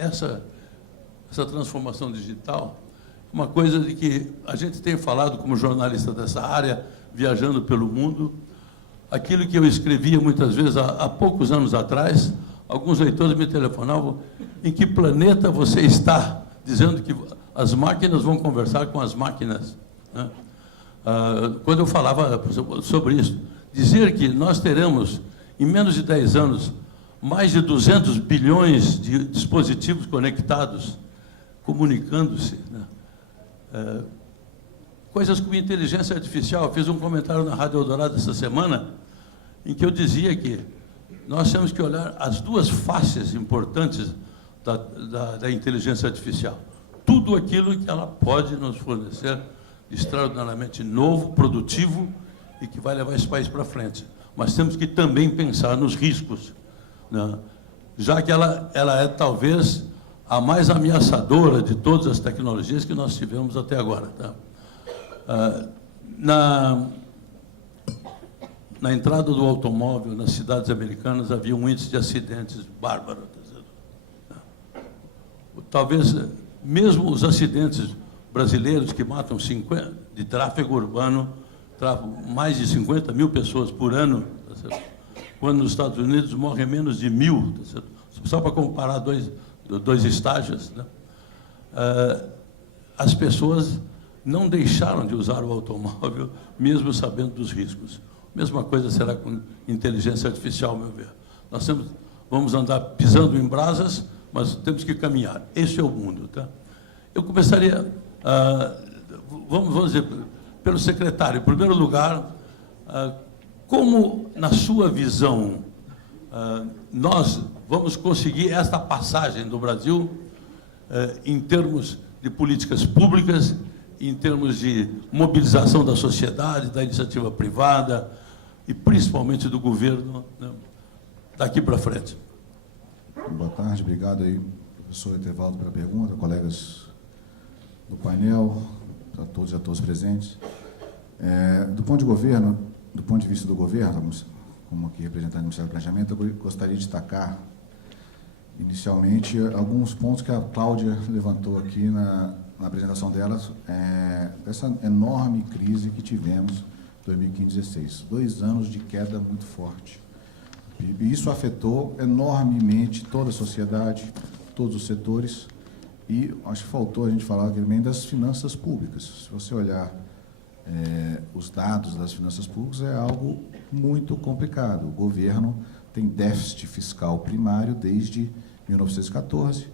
essa transformação digital, uma coisa de que a gente tem falado como jornalista dessa área, viajando pelo mundo, aquilo que eu escrevia muitas vezes há poucos anos atrás, alguns leitores me telefonavam: em que planeta você está? Dizendo que as máquinas vão conversar com as máquinas, né? Quando eu falava sobre isso, dizer que nós teremos, em menos de 10 anos, mais de 200 bilhões de dispositivos conectados, comunicando-se, né? Coisas como inteligência artificial. Eu fiz um comentário na Rádio Eldorado essa semana, em que eu dizia que nós temos que olhar as duas faces importantes da inteligência artificial. Tudo aquilo que ela pode nos fornecer de extraordinariamente novo, produtivo e que vai levar esse país para frente. Mas temos que também pensar nos riscos, né? Já que ela é talvez a mais ameaçadora de todas as tecnologias que nós tivemos até agora, tá? Na entrada do automóvel, nas cidades americanas, havia um índice de acidentes bárbaro. Talvez mesmo os acidentes brasileiros que matam 50, de tráfego urbano, mais de 50 mil pessoas por ano, quando nos Estados Unidos morrem menos de 1.000, só para comparar dois estágios, né? As pessoas não deixaram de usar o automóvel, mesmo sabendo dos riscos. Mesma coisa será com inteligência artificial, ao meu ver. Nós vamos andar pisando em brasas, mas temos que caminhar. Esse é o mundo, tá? Eu começaria, vamos dizer, pelo secretário. Em primeiro lugar, como, na sua visão, nós vamos conseguir esta passagem do Brasil em termos de políticas públicas, em termos de mobilização da sociedade, da iniciativa privada e principalmente do governo, né, daqui para frente? Boa tarde, obrigado aí, professor Etevaldo, pela pergunta, colegas do painel, a todos e a todas presentes. Do ponto de vista do governo, como aqui representante do Ministério do Planejamento, eu gostaria de destacar, inicialmente, alguns pontos que a Cláudia levantou aqui na apresentação dela, dessa enorme crise que tivemos em 2015 e 2016. 2 anos de queda muito forte. E isso afetou enormemente toda a sociedade, todos os setores, e acho que faltou a gente falar também das finanças públicas. Se você olhar os dados das finanças públicas, é algo muito complicado. O governo tem déficit fiscal primário desde 2014,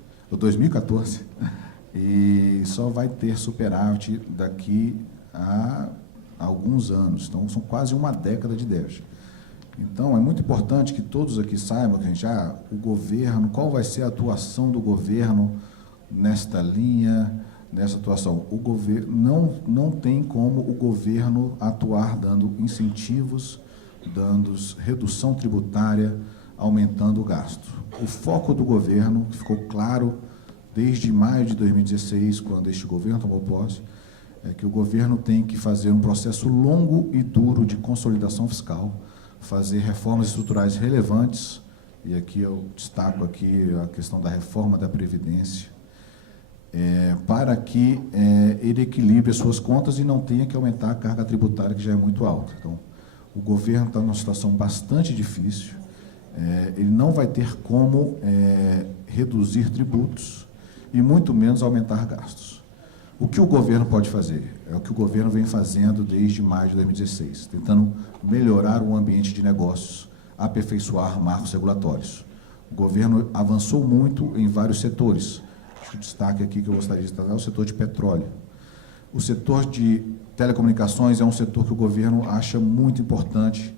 e só vai ter superávit daqui a alguns anos. Então, são quase uma década de déficit. Então, é muito importante que todos aqui saibam que o governo, qual vai ser a atuação do governo nesta linha, nessa atuação. O governo não tem como o governo atuar dando incentivos, dando redução tributária, aumentando o gasto. O foco do governo, que ficou claro desde maio de 2016, quando este governo tomou posse, é que o governo tem que fazer um processo longo e duro de consolidação fiscal, fazer reformas estruturais relevantes, e aqui eu destaco aqui a questão da reforma da Previdência, para que ele equilibre as suas contas e não tenha que aumentar a carga tributária, que já é muito alta. Então, o governo está numa situação bastante difícil, ele não vai ter como reduzir tributos e muito menos aumentar gastos. O que o governo pode fazer? É o que o governo vem fazendo desde maio de 2016, tentando melhorar o ambiente de negócios, aperfeiçoar marcos regulatórios. O governo avançou muito em vários setores. O destaque aqui que eu gostaria de destacar é o setor de petróleo. O setor de telecomunicações é um setor que o governo acha muito importante,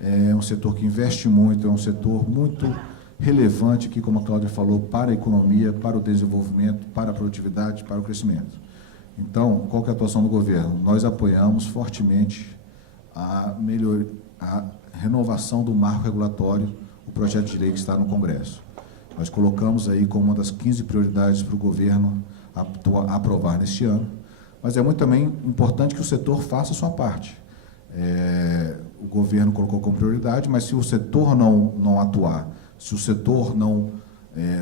é um setor que investe muito, é um setor muito relevante, que, como a Cláudia falou, para a economia, para o desenvolvimento, para a produtividade, para o crescimento. Então, qual que é a atuação do governo? Nós apoiamos fortemente a renovação do marco regulatório, o projeto de lei que está no Congresso. Nós colocamos aí como uma das 15 prioridades para o governo aprovar neste ano, mas é muito também importante que o setor faça a sua parte. O governo colocou como prioridade, mas se o setor não atuar, se o setor não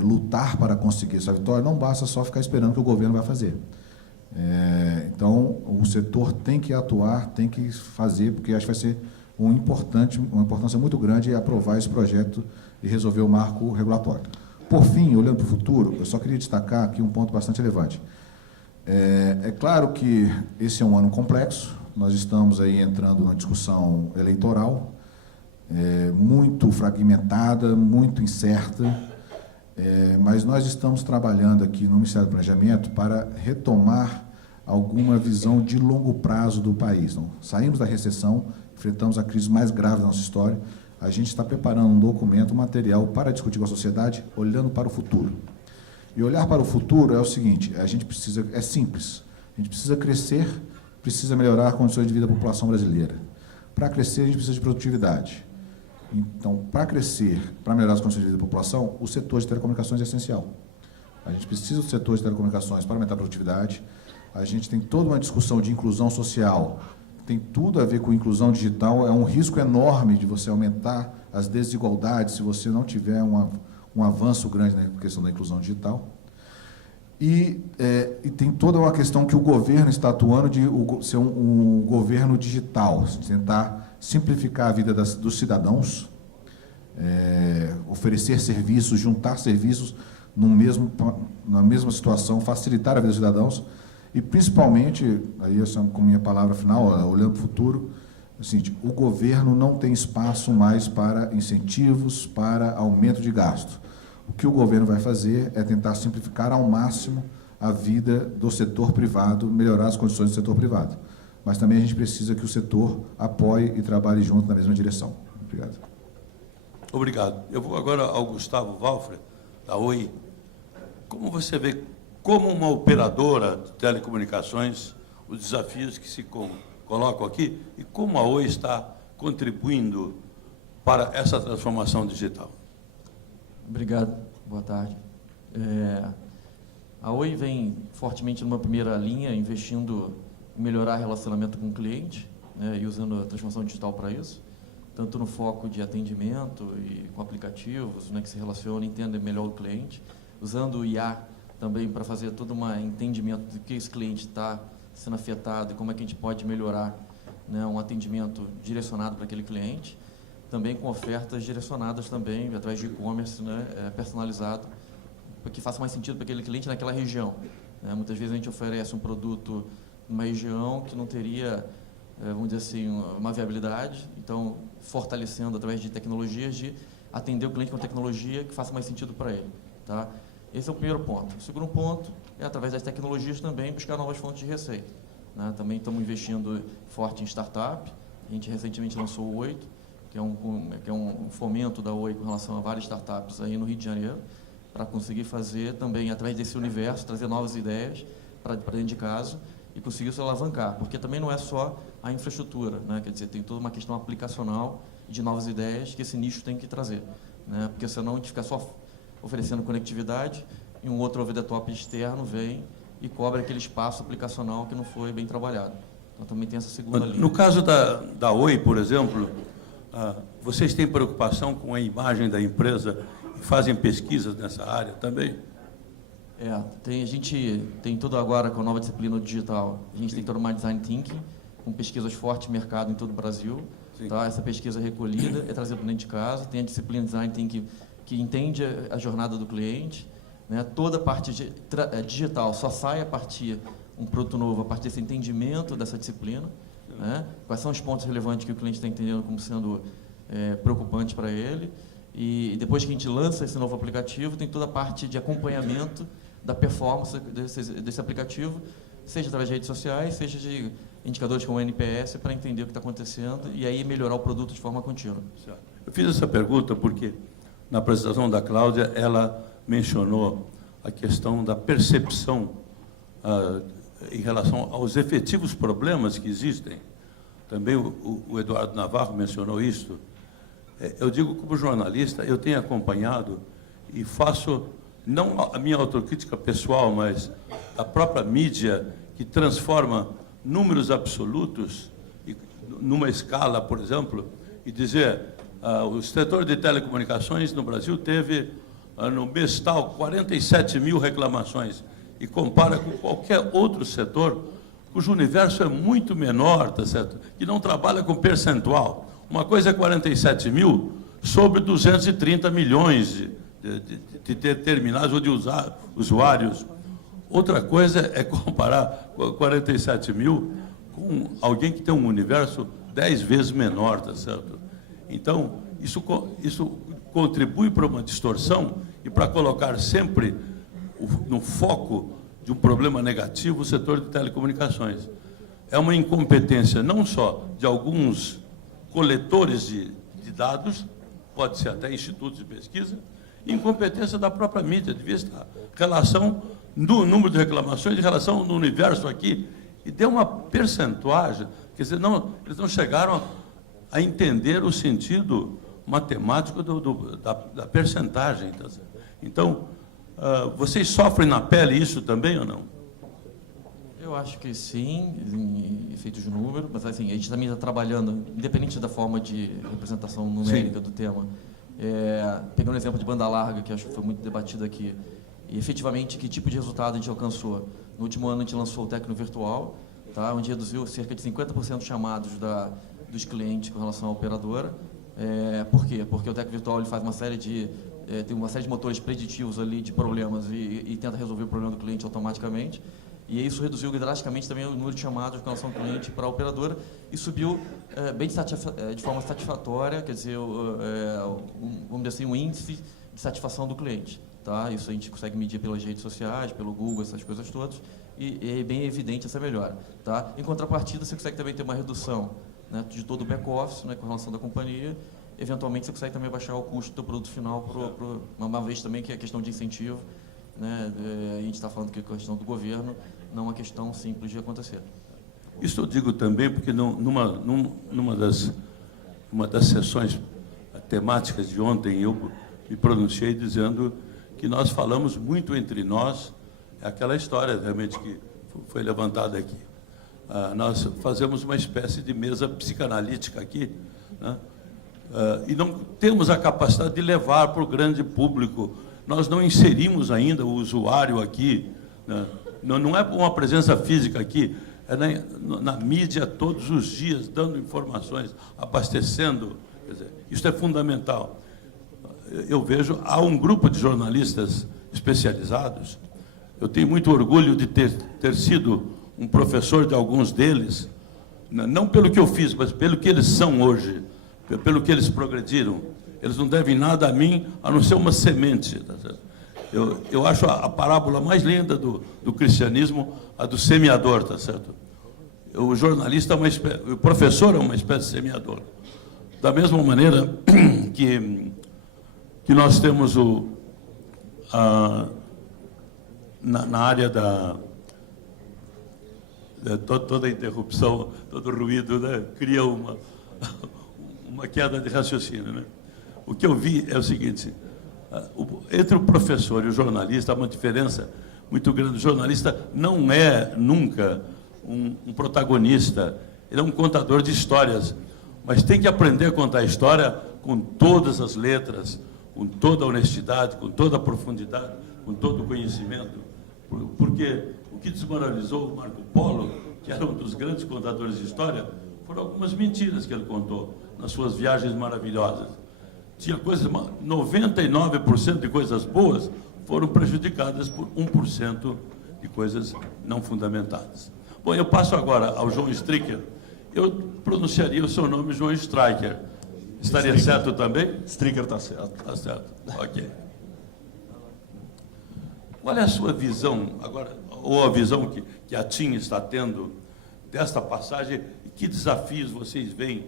lutar para conseguir essa vitória, não basta só ficar esperando que o governo vai fazer. Então, o setor tem que atuar, tem que fazer, porque acho que vai ser uma importância muito grande aprovar esse projeto e resolver o marco regulatório. Por fim, olhando para o futuro, eu só queria destacar aqui um ponto bastante relevante. É claro que esse é um ano complexo, nós estamos aí entrando numa discussão eleitoral, muito fragmentada, muito incerta, mas nós estamos trabalhando aqui no Ministério do Planejamento para retomar alguma visão de longo prazo do país. Então, saímos da recessão, enfrentamos a crise mais grave da nossa história, a gente está preparando um documento, um material para discutir com a sociedade, olhando para o futuro. E olhar para o futuro é o seguinte, a gente precisa, é simples, a gente precisa crescer, precisa melhorar as condições de vida da população brasileira. Para crescer, a gente precisa de produtividade. Então, para crescer, para melhorar as condições de vida da população, o setor de telecomunicações é essencial. A gente precisa do setor de telecomunicações para aumentar a produtividade. A gente tem toda uma discussão de inclusão social, tem tudo a ver com inclusão digital. É um risco enorme de você aumentar as desigualdades se você não tiver um avanço grande na questão da inclusão digital. E tem toda uma questão que o governo está atuando de ser um governo digital, tentar simplificar a vida dos cidadãos, oferecer serviços, juntar serviços na mesma situação, facilitar a vida dos cidadãos e, principalmente, aí essa com minha palavra final, olhando para o futuro, assim, o governo não tem espaço mais para incentivos, para aumento de gasto. O que o governo vai fazer é tentar simplificar ao máximo a vida do setor privado, melhorar as condições do setor privado. Mas também a gente precisa que o setor apoie e trabalhe junto na mesma direção. Obrigado. Obrigado. Eu vou agora ao Gustavo Walfre, da Oi. Como você vê, como uma operadora de telecomunicações, os desafios que se colocam aqui e como a Oi está contribuindo para essa transformação digital? Obrigado. Boa tarde. A Oi vem fortemente numa primeira linha, investindo em melhorar o relacionamento com o cliente, né, e usando a transformação digital para isso, tanto no foco de atendimento e com aplicativos, né, que se relacionam e entendem melhor o cliente, usando o IA também para fazer todo um entendimento do que esse cliente está sendo afetado e como é que a gente pode melhorar, né, um atendimento direcionado para aquele cliente, também com ofertas direcionadas também, através de e-commerce, né, personalizado, para que faça mais sentido para aquele cliente naquela região. Né? Muitas vezes a gente oferece um produto numa região que não teria, vamos dizer assim, uma viabilidade, então fortalecendo através de tecnologias de atender o cliente com tecnologia que faça mais sentido para ele. Tá? Esse é o primeiro ponto. O segundo ponto é, através das tecnologias também, buscar novas fontes de receita. Né? Também estamos investindo forte em startup. A gente recentemente lançou o 8, que é um fomento da Oi com relação a várias startups aí no Rio de Janeiro, para conseguir fazer também, através desse universo, trazer novas ideias para dentro de casa e conseguir se alavancar. Porque também não é só a infraestrutura, né? Quer dizer, tem toda uma questão aplicacional de novas ideias que esse nicho tem que trazer. Né? Porque senão a gente fica só oferecendo conectividade e um outro over-the-top externo vem e cobra aquele espaço aplicacional que não foi bem trabalhado. Então também tem essa segunda linha. No caso da Oi, por exemplo, vocês têm preocupação com a imagem da empresa e fazem pesquisas nessa área também? A gente tem tudo agora com a nova disciplina digital. A gente tem todo uma design thinking, com pesquisas fortes de mercado em todo o Brasil. Tá? Essa pesquisa é recolhida, é trazida para dentro de casa. Tem a disciplina design thinking que entende a jornada do cliente. Né? Toda a parte digital só sai a partir um produto novo, a partir desse entendimento dessa disciplina. Né? Quais são os pontos relevantes que o cliente está entendendo como sendo preocupantes para ele. E depois que a gente lança esse novo aplicativo, tem toda a parte de acompanhamento da performance desse aplicativo, seja através de redes sociais, seja de indicadores como o NPS, para entender o que está acontecendo e aí melhorar o produto de forma contínua. Eu fiz essa pergunta porque, na apresentação da Cláudia, ela mencionou a questão da percepção em relação aos efetivos problemas que existem. Também o Eduardo Navarro mencionou isso. Eu digo, como jornalista, eu tenho acompanhado e faço, não a minha autocrítica pessoal, mas a própria mídia que transforma números absolutos numa escala, por exemplo, e dizer, o setor de telecomunicações no Brasil teve no mês tal 47 mil reclamações e compara com qualquer outro setor cujo universo é muito menor, tá certo? Que não trabalha com percentual. Uma coisa é 47 mil sobre 230 milhões de determinados ou de usuários. Outra coisa é comparar 47 mil com alguém que tem um universo 10 vezes menor, tá certo? Então, isso contribui para uma distorção e para colocar sempre no foco de um problema negativo o setor de telecomunicações. É uma incompetência não só de alguns coletores de dados, pode ser até institutos de pesquisa, incompetência da própria mídia, de vista relação do número de reclamações em relação no universo aqui, e deu uma percentuagem, quer dizer, eles não chegaram a entender o sentido matemático da percentagem. Então, vocês sofrem na pele isso também ou não? Eu acho que sim, em efeitos de número, mas assim, a gente também está trabalhando, independente da forma de representação numérica do tema, pegando o exemplo de banda larga, que acho que foi muito debatido aqui, e efetivamente que tipo de resultado a gente alcançou. No último ano a gente lançou o Tecno Virtual, tá, onde reduziu cerca de 50% dos chamados dos clientes com relação à operadora. Por quê? Porque o Tecno Virtual ele faz uma série de tem uma série de motores preditivos ali de problemas e tenta resolver o problema do cliente automaticamente. E isso reduziu drasticamente também o número de chamados com relação ao cliente para a operadora e subiu de forma satisfatória, quer dizer, vamos dizer assim, um índice de satisfação do cliente. Tá? Isso a gente consegue medir pelas redes sociais, pelo Google, essas coisas todas, e é bem evidente essa melhora. Tá? Em contrapartida, você consegue também ter uma redução, né, de todo o back-office, né, com relação da companhia. Eventualmente, você consegue também baixar o custo do produto final, uma vez também que é questão de incentivo. Né, a gente está falando que é questão do governo, não uma questão simples de acontecer. Isso eu digo também porque numa das sessões temáticas de ontem eu me pronunciei dizendo que nós falamos muito entre nós, é aquela história realmente que foi levantada aqui. Nós fazemos uma espécie de mesa psicanalítica aqui, né? E não temos a capacidade de levar para o grande público. Nós não inserimos ainda o usuário aqui, né? Não é uma presença física aqui, é na mídia todos os dias, dando informações, abastecendo. Quer dizer, isso é fundamental. Eu vejo, há um grupo de jornalistas especializados, eu tenho muito orgulho de ter sido um professor de alguns deles, não pelo que eu fiz, mas pelo que eles são hoje, pelo que eles progrediram. Eles não devem nada a mim, a não ser uma semente. Tá certo? Eu acho a parábola mais linda do cristianismo, a do semeador, tá certo? O jornalista, o professor é uma espécie de semeador. Da mesma maneira que nós temos na área toda interrupção, todo ruído, né, cria uma queda de raciocínio, né? O que eu vi é o seguinte: entre o professor e o jornalista há uma diferença muito grande. O jornalista não é nunca um protagonista, ele é um contador de histórias, mas tem que aprender a contar a história com todas as letras, com toda a honestidade, com toda a profundidade, com todo o conhecimento, porque o que desmoralizou o Marco Polo, que era um dos grandes contadores de história, foram algumas mentiras que ele contou nas suas viagens maravilhosas. Tinha coisas, 99% de coisas boas foram prejudicadas por 1% de coisas não fundamentadas. Bom, eu passo agora ao João Stricker. Eu pronunciaria o seu nome João Stricker. Estaria certo também? Stricker está certo. Está certo, ok. Qual é a sua visão agora, ou a visão que a TIM está tendo desta passagem, e que desafios vocês veem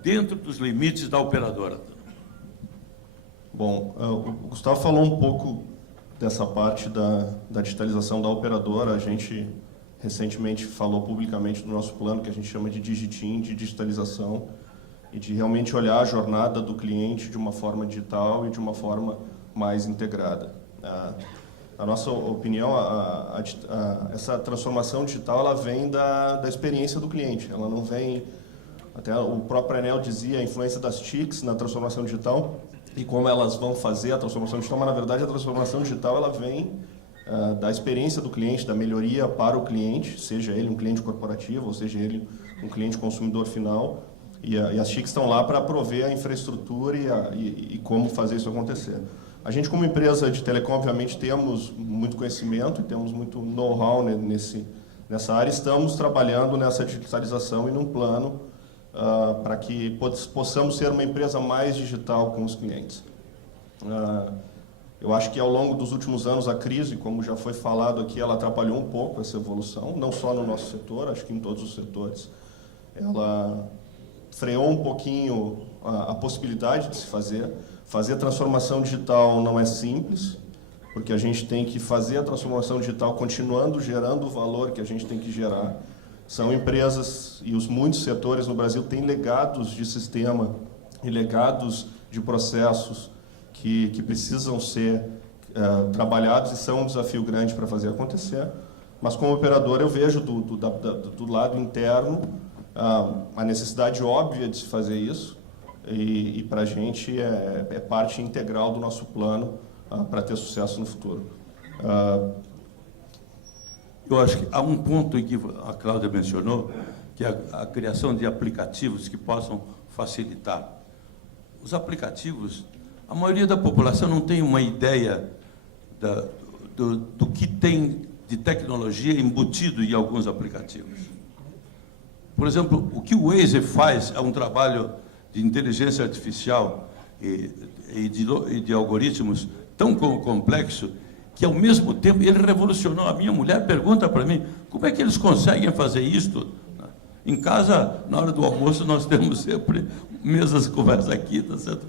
dentro dos limites da operadora? Bom, o Gustavo falou um pouco dessa parte da digitalização da operadora. A gente recentemente falou publicamente do nosso plano, que a gente chama de DigiTIM, de digitalização, e de realmente olhar a jornada do cliente de uma forma digital e de uma forma mais integrada. A nossa opinião, essa transformação digital, ela vem da experiência do cliente, ela não vem... Até o próprio Enel dizia, a influência das TICs na transformação digital e como elas vão fazer a transformação digital, mas, na verdade, a transformação digital ela vem da experiência do cliente, da melhoria para o cliente, seja ele um cliente corporativo, ou seja ele um cliente consumidor final, e as TICs estão lá para prover a infraestrutura e como fazer isso acontecer. A gente, como empresa de telecom, obviamente, temos muito conhecimento e temos muito know-how nessa área. Estamos trabalhando nessa digitalização e num plano para que possamos ser uma empresa mais digital com os clientes. Eu acho que, ao longo dos últimos anos, a crise, como já foi falado aqui, ela atrapalhou um pouco essa evolução, não só no nosso setor, acho que em todos os setores. Ela freou um pouquinho a possibilidade de se fazer. Fazer a transformação digital não é simples, porque a gente tem que fazer a transformação digital continuando gerando o valor que a gente tem que gerar. São empresas e os muitos setores no Brasil têm legados de sistema e legados de processos que precisam ser trabalhados e são um desafio grande para fazer acontecer. Mas, como operador, eu vejo do lado interno a necessidade óbvia de se fazer isso, e para a gente é parte integral do nosso plano para ter sucesso no futuro. Eu acho que há um ponto em que a Cláudia mencionou, que é a criação de aplicativos que possam facilitar. Os aplicativos, a maioria da população não tem uma ideia do que tem de tecnologia embutido em alguns aplicativos. Por exemplo, o que o Waze faz é um trabalho de inteligência artificial e de algoritmos tão complexo que, ao mesmo tempo, ele revolucionou. A minha mulher pergunta para mim, como é que eles conseguem fazer isto? Em casa, na hora do almoço, nós temos sempre mesas de conversa aqui, tá certo?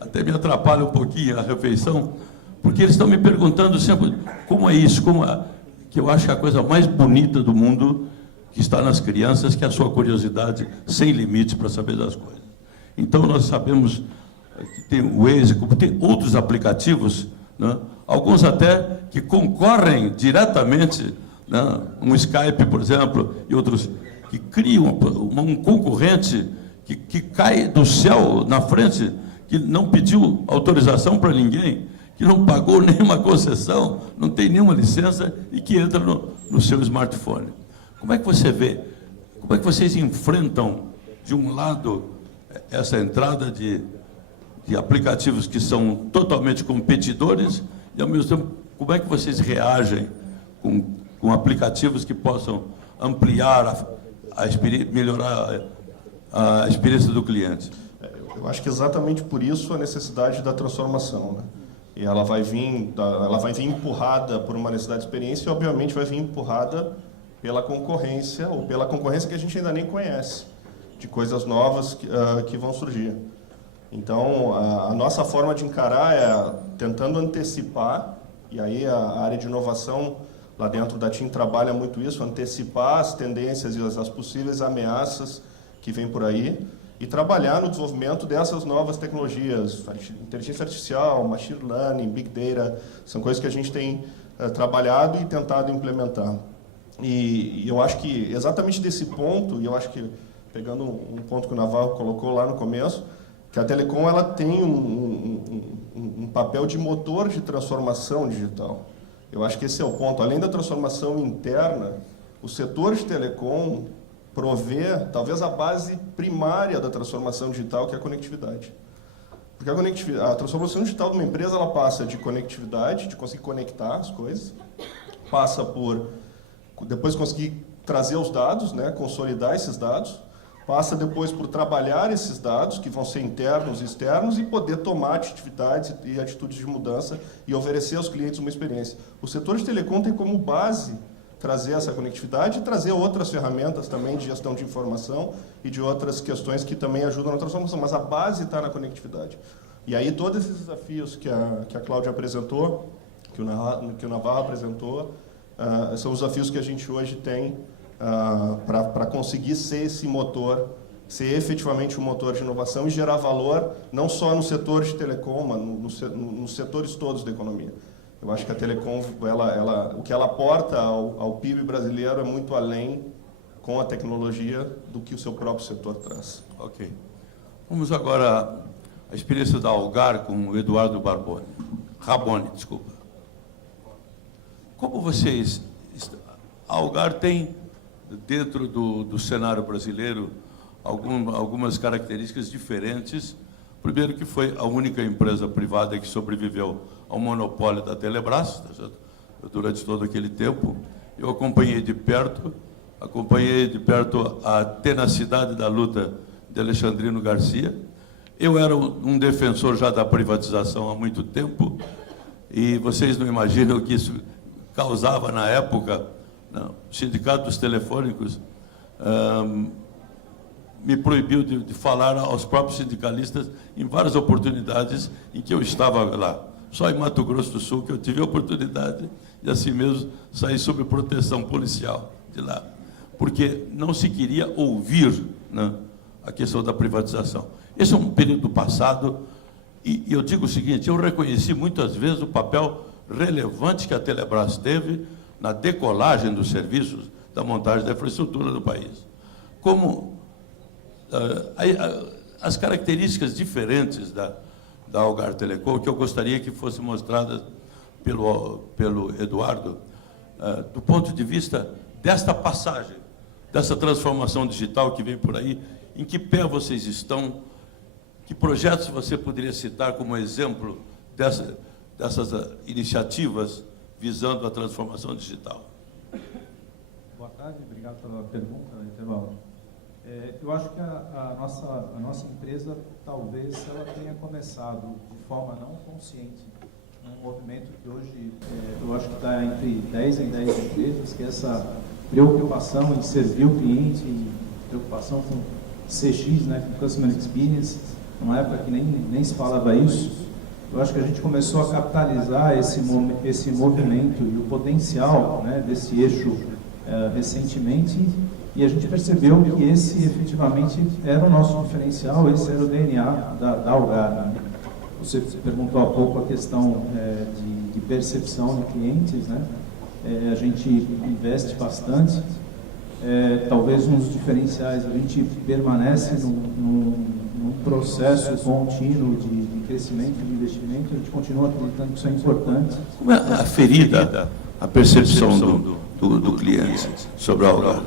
Até me atrapalha um pouquinho a refeição, porque eles estão me perguntando sempre como é isso, que eu acho que é a coisa mais bonita do mundo que está nas crianças, que é a sua curiosidade sem limites para saber das coisas. Então, nós sabemos que tem o Waze, como tem outros aplicativos, né? Alguns até que concorrem diretamente, né? Um Skype, por exemplo, e outros que criam um concorrente que cai do céu na frente, que não pediu autorização para ninguém, que não pagou nenhuma concessão, não tem nenhuma licença e que entra no seu smartphone. Como é que você vê, como é que vocês enfrentam, de um lado, essa entrada de aplicativos que são totalmente competidores e, ao mesmo tempo, como é que vocês reagem com aplicativos que possam ampliar melhorar a experiência do cliente? Eu acho que exatamente por isso a necessidade da transformação, né? E ela vai vir empurrada por uma necessidade de experiência e, obviamente, vai vir empurrada pela concorrência, ou pela concorrência que a gente ainda nem conhece, de coisas novas que vão surgir. Então, a nossa forma de encarar é tentando antecipar, e aí a área de inovação lá dentro da TIM trabalha muito isso, antecipar as tendências e as possíveis ameaças que vêm por aí, e trabalhar no desenvolvimento dessas novas tecnologias, inteligência artificial, machine learning, big data, são coisas que a gente tem trabalhado e tentado implementar. E eu acho que exatamente desse ponto, e eu acho que, pegando um ponto que o Navarro colocou lá no começo, que a telecom ela tem um papel de motor de transformação digital. Eu acho que esse é o ponto. Além da transformação interna, o setor de telecom provê talvez a base primária da transformação digital, que é a conectividade. Porque a transformação digital de uma empresa ela passa de conectividade, de conseguir conectar as coisas, passa por depois conseguir trazer os dados, né, consolidar esses dados, passa depois por trabalhar esses dados, que vão ser internos e externos, e poder tomar atividades e atitudes de mudança e oferecer aos clientes uma experiência. O setor de telecom tem como base trazer essa conectividade e trazer outras ferramentas também de gestão de informação e de outras questões que também ajudam na transformação, mas a base está na conectividade. E aí todos esses desafios que a Cláudia apresentou, que o Navarro apresentou, são os desafios que a gente hoje tem para conseguir ser esse motor, ser efetivamente um motor de inovação e gerar valor, não só no setor de telecom, mas nos setores todos da economia. Eu acho que a telecom, o que ela aporta ao PIB brasileiro é muito além, com a tecnologia, do que o seu próprio setor traz. Ok. Vamos agora a experiência da Algar com o Eduardo Raboni, desculpa. Como vocês... A Algar tem, dentro do cenário brasileiro, algumas características diferentes. Primeiro, que foi a única empresa privada que sobreviveu ao monopólio da Telebrás, tá certo? Durante todo aquele tempo. Eu acompanhei de perto a tenacidade da luta de Alexandrino Garcia. Eu era um defensor já da privatização há muito tempo, e vocês não imaginam o que isso causava na época. Não. O Sindicato dos Telefônicos me proibiu de falar aos próprios sindicalistas em várias oportunidades em que eu estava lá. Só em Mato Grosso do Sul que eu tive a oportunidade de, assim mesmo, sair sob proteção policial de lá, porque não se queria ouvir, né, a questão da privatização. Esse é um período passado, e eu digo o seguinte: eu reconheci muitas vezes o papel relevante que a Telebrás teve na decolagem dos serviços, da montagem da infraestrutura do país. Como as características diferentes da Algar Telecom, que eu gostaria que fossem mostradas pelo Eduardo, do ponto de vista desta passagem, dessa transformação digital que vem por aí. Em que pé vocês estão? Que projetos você poderia citar como exemplo dessas iniciativas visando a transformação digital? Boa tarde, obrigado pela pergunta, Intervalo. Eu acho que a nossa empresa, talvez, ela tenha começado de forma não consciente, um movimento que hoje, eu acho que está entre 10 em 10 empresas, que é essa preocupação em servir o cliente, preocupação com CX, né, com Customer Experience, numa época que nem se falava isso. Eu acho que a gente começou a capitalizar esse movimento e o potencial, né, desse eixo recentemente, e a gente percebeu que esse efetivamente era o nosso diferencial, esse era o DNA da Algar. Né? Você perguntou há pouco a questão de percepção de clientes, né? A gente investe bastante, talvez um dos diferenciais, a gente permanece num processo contínuo de crescimento, de investimento, a gente continua acreditando que isso é importante. Como é a ferida, a percepção do cliente sobre a Algar?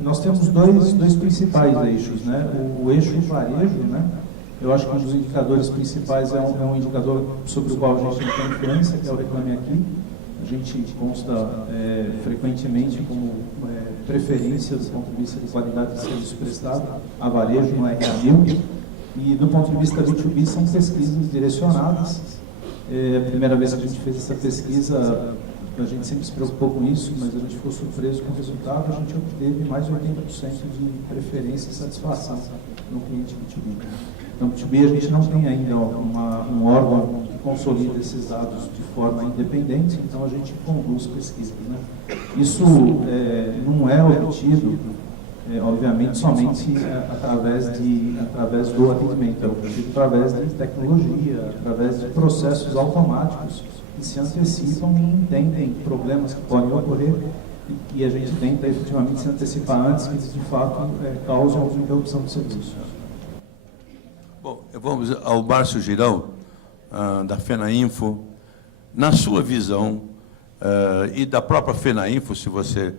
Nós temos dois principais eixos, né? O eixo varejo, né? Eu acho que um dos indicadores principais é um indicador sobre o qual a gente tem influência, que é o Reclame Aqui. A gente consta frequentemente como preferência do ponto de vista de qualidade de serviço prestado a varejo no RH1000. E do ponto de vista B2B são pesquisas direcionadas. A primeira vez que a gente fez essa pesquisa, a gente sempre se preocupou com isso, mas a gente ficou surpreso com o resultado. A gente obteve mais de 80% de preferência e satisfação no cliente B2B. Então, B2B a gente não tem ainda um órgão que consolida esses dados de forma independente, então a gente conduz pesquisas. Né? Isso não é obtido, obviamente, somente através do atendimento, é obtido através de tecnologia, através de processos automáticos que se antecipam e entendem problemas que podem ocorrer e a gente tenta efetivamente se antecipar antes que eles de fato causam alguma interrupção do serviço. Bom, vamos ao Márcio Girão, da FENAINFO. Na sua visão, e da própria FENAINFO, se você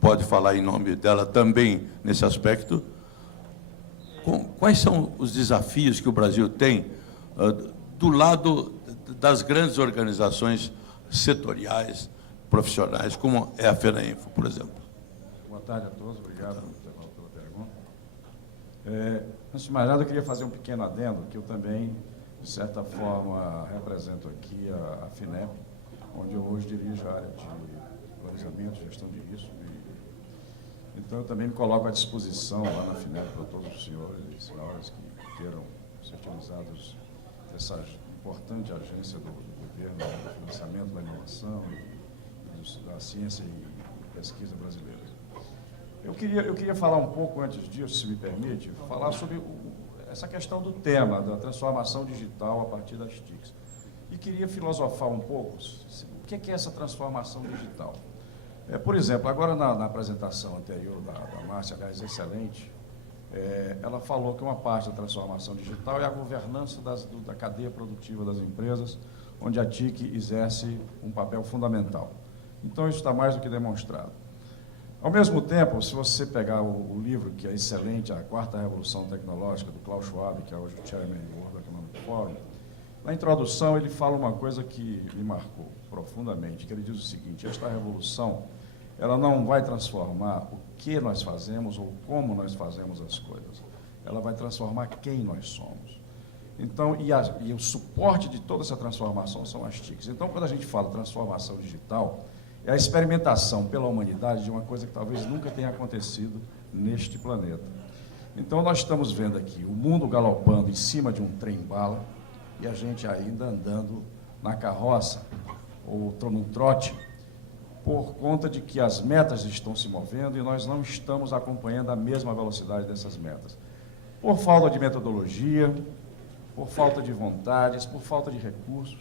pode falar em nome dela também nesse aspecto, quais são os desafios que o Brasil tem do lado das grandes organizações setoriais, profissionais, como é a FENAINFO, por exemplo? Boa tarde a todos, obrigado pela pergunta. Antes de mais nada, eu queria fazer um pequeno adendo, que eu também, de certa forma, represento aqui a FINEP, onde eu hoje dirijo a área de planejamento, gestão de risco. Então, eu também me coloco à disposição lá na FINEP para todos os senhores e senhoras que queiram ser utilizados dessa importante agência do governo, do financiamento da inovação, da ciência e pesquisa brasileira. Eu queria falar um pouco, antes disso, se me permite, falar sobre essa questão do tema, da transformação digital a partir das TICs. E queria filosofar um pouco o que é essa transformação digital. Por exemplo, agora na apresentação anterior da Márcia, aliás, excelente, ela falou que uma parte da transformação digital é a governança da cadeia produtiva das empresas, onde a TIC exerce um papel fundamental. Então, isso está mais do que demonstrado. Ao mesmo tempo, se você pegar o livro, que é excelente, A Quarta Revolução Tecnológica, do Klaus Schwab, que é hoje o chairman do World Economic Forum, na introdução ele fala uma coisa que me marcou profundamente, que ele diz o seguinte: esta revolução, ela não vai transformar o que nós fazemos ou como nós fazemos as coisas, ela vai transformar quem nós somos. Então, e o suporte de toda essa transformação são as TICs. Então, quando a gente fala transformação digital, é a experimentação pela humanidade de uma coisa que talvez nunca tenha acontecido neste planeta. Então, nós estamos vendo aqui o mundo galopando em cima de um trem-bala e a gente ainda andando na carroça ou num trote, por conta de que as metas estão se movendo e nós não estamos acompanhando a mesma velocidade dessas metas. Por falta de metodologia, por falta de vontades, por falta de recursos.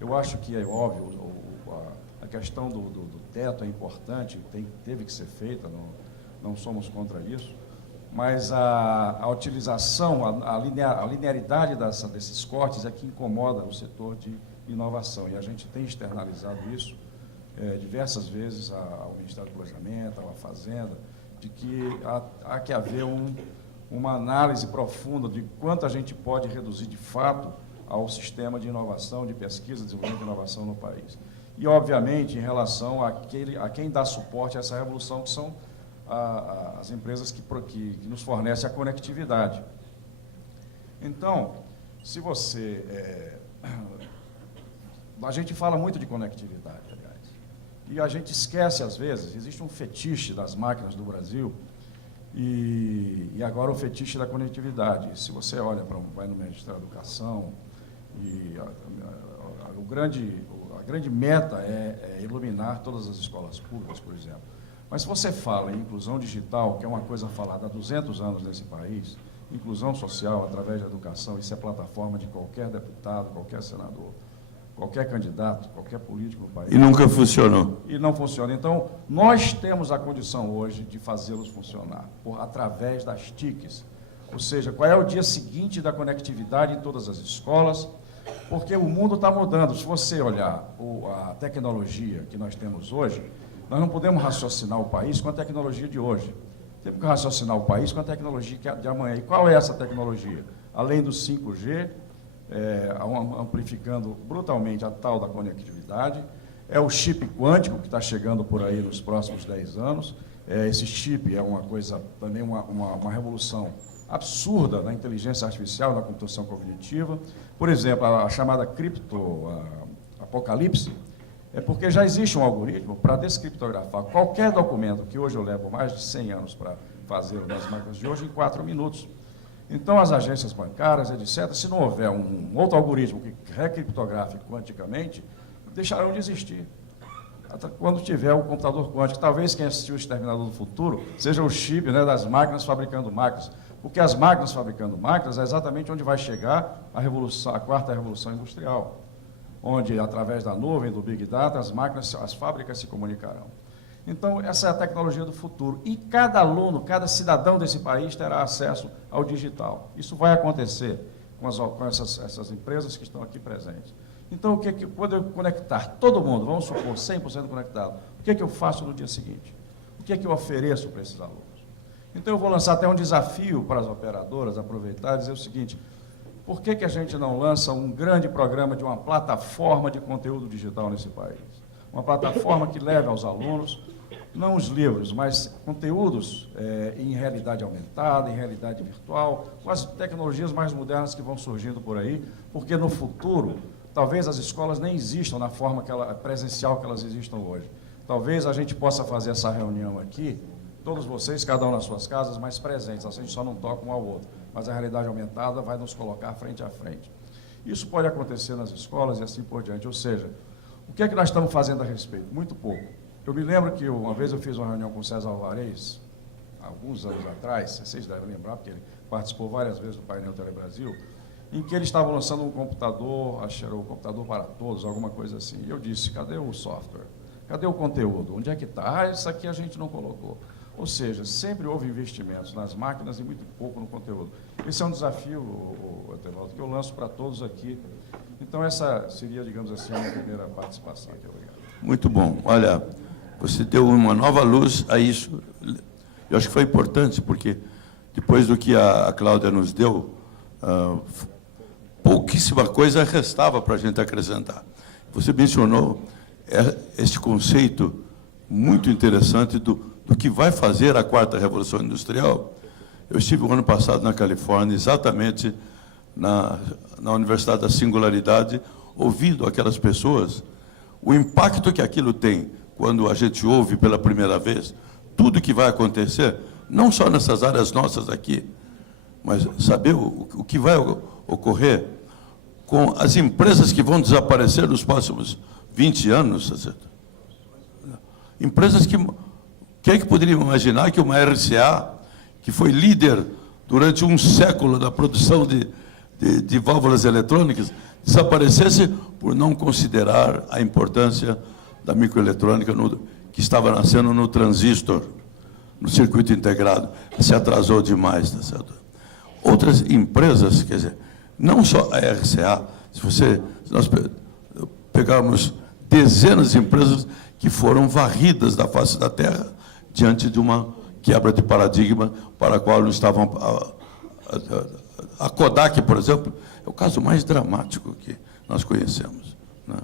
Eu acho que é óbvio, a questão do teto é importante, teve que ser feita, não somos contra isso, mas a utilização, a linearidade desses cortes é que incomoda o setor de inovação, e a gente tem externalizado isso diversas vezes ao Ministério do Planejamento, à Fazenda, de que há que haver uma análise profunda de quanto a gente pode reduzir de fato ao sistema de inovação, de pesquisa, desenvolvimento e inovação no país. E, obviamente, em relação a quem dá suporte a essa revolução, que são as empresas que nos fornecem a conectividade. Então, se você... a gente fala muito de conectividade, aliás, e a gente esquece, às vezes, existe um fetiche das máquinas do Brasil, e agora o fetiche da conectividade. Se você olha vai no Ministério da Educação, e a grande meta é iluminar todas as escolas públicas, por exemplo. Mas se você fala em inclusão digital, que é uma coisa falada há 200 anos nesse país, inclusão social através da educação, isso é plataforma de qualquer deputado, qualquer senador, qualquer candidato, qualquer político no país. E nunca funcionou. E não funciona. Então, nós temos a condição hoje de fazê-los funcionar, através das TICs. Ou seja, qual é o dia seguinte da conectividade em todas as escolas, porque o mundo está mudando. Se você olhar a tecnologia que nós temos hoje, nós não podemos raciocinar o país com a tecnologia de hoje. Temos que raciocinar o país com a tecnologia de amanhã. E qual é essa tecnologia? Além do 5G, amplificando brutalmente a tal da conectividade, é o chip quântico que está chegando por aí nos próximos 10 anos. Esse chip é uma coisa, também uma revolução absurda na inteligência artificial, na computação cognitiva. Por exemplo, a chamada apocalipse, é porque já existe um algoritmo para descriptografar qualquer documento que hoje eu levo mais de 100 anos para fazer nas máquinas de hoje em 4 minutos. Então, as agências bancárias, etc., se não houver um outro algoritmo que recriptografe quanticamente, deixarão de existir. Quando tiver o computador quântico, talvez quem assistiu o Exterminador do Futuro seja o chip, né, das máquinas fabricando máquinas. Porque as máquinas fabricando máquinas é exatamente onde vai chegar a quarta revolução industrial, onde, através da nuvem, do Big Data, as fábricas se comunicarão. Então, essa é a tecnologia do futuro. E cada aluno, cada cidadão desse país terá acesso ao digital. Isso vai acontecer com essas empresas que estão aqui presentes. Então, quando eu conectar todo mundo, vamos supor, 100% conectado, o que eu faço no dia seguinte? O que eu ofereço para esses alunos? Então, eu vou lançar até um desafio para as operadoras, aproveitar e dizer o seguinte: por que a gente não lança um grande programa de uma plataforma de conteúdo digital nesse país? Uma plataforma que leve aos alunos, não os livros, mas conteúdos em realidade aumentada, em realidade virtual, com as tecnologias mais modernas que vão surgindo por aí, porque no futuro, talvez as escolas nem existam na forma presencial que elas existam hoje. Talvez a gente possa fazer essa reunião aqui, todos vocês, cada um nas suas casas, mais presentes, assim a gente só não toca um ao outro, mas a realidade aumentada vai nos colocar frente a frente. Isso pode acontecer nas escolas e assim por diante, ou seja, o que é que nós estamos fazendo a respeito? Muito pouco. Eu me lembro que uma vez eu fiz uma reunião com o César Alvarez, alguns anos atrás, vocês devem lembrar, porque ele participou várias vezes do painel Telebrasil, em que ele estava lançando um computador, acho que era o computador para todos, alguma coisa assim. E eu disse: cadê o software? Cadê o conteúdo? Onde é que está? Isso aqui a gente não colocou. Ou seja, sempre houve investimentos nas máquinas e muito pouco no conteúdo. Esse é um desafio, Etevaldo, que eu lanço para todos aqui. Então, essa seria, digamos assim, a minha primeira participação aqui. Obrigado. Muito bom. Olha, você deu uma nova luz a isso. Eu acho que foi importante, porque depois do que a Cláudia nos deu, pouquíssima coisa restava para a gente acrescentar. Você mencionou este conceito muito interessante do que vai fazer a quarta revolução industrial. Eu estive o ano passado na Califórnia, exatamente na Universidade da Singularidade, ouvindo aquelas pessoas, o impacto que aquilo tem quando a gente ouve pela primeira vez tudo que vai acontecer, não só nessas áreas nossas aqui, mas saber o que vai ocorrer com as empresas que vão desaparecer nos próximos 20 anos. Tá certo? Empresas que... Quem é que poderia imaginar que uma RCA, que foi líder durante um século da produção de válvulas eletrônicas, desaparecesse por não considerar a importância da microeletrônica que estava nascendo no transistor, no circuito integrado? Se atrasou demais, tá certo? Outras empresas, quer dizer, não só a RCA, se nós pegarmos dezenas de empresas que foram varridas da face da Terra diante de uma quebra de paradigma para a qual não estavam... A Kodak, por exemplo, é o caso mais dramático que nós conhecemos, né?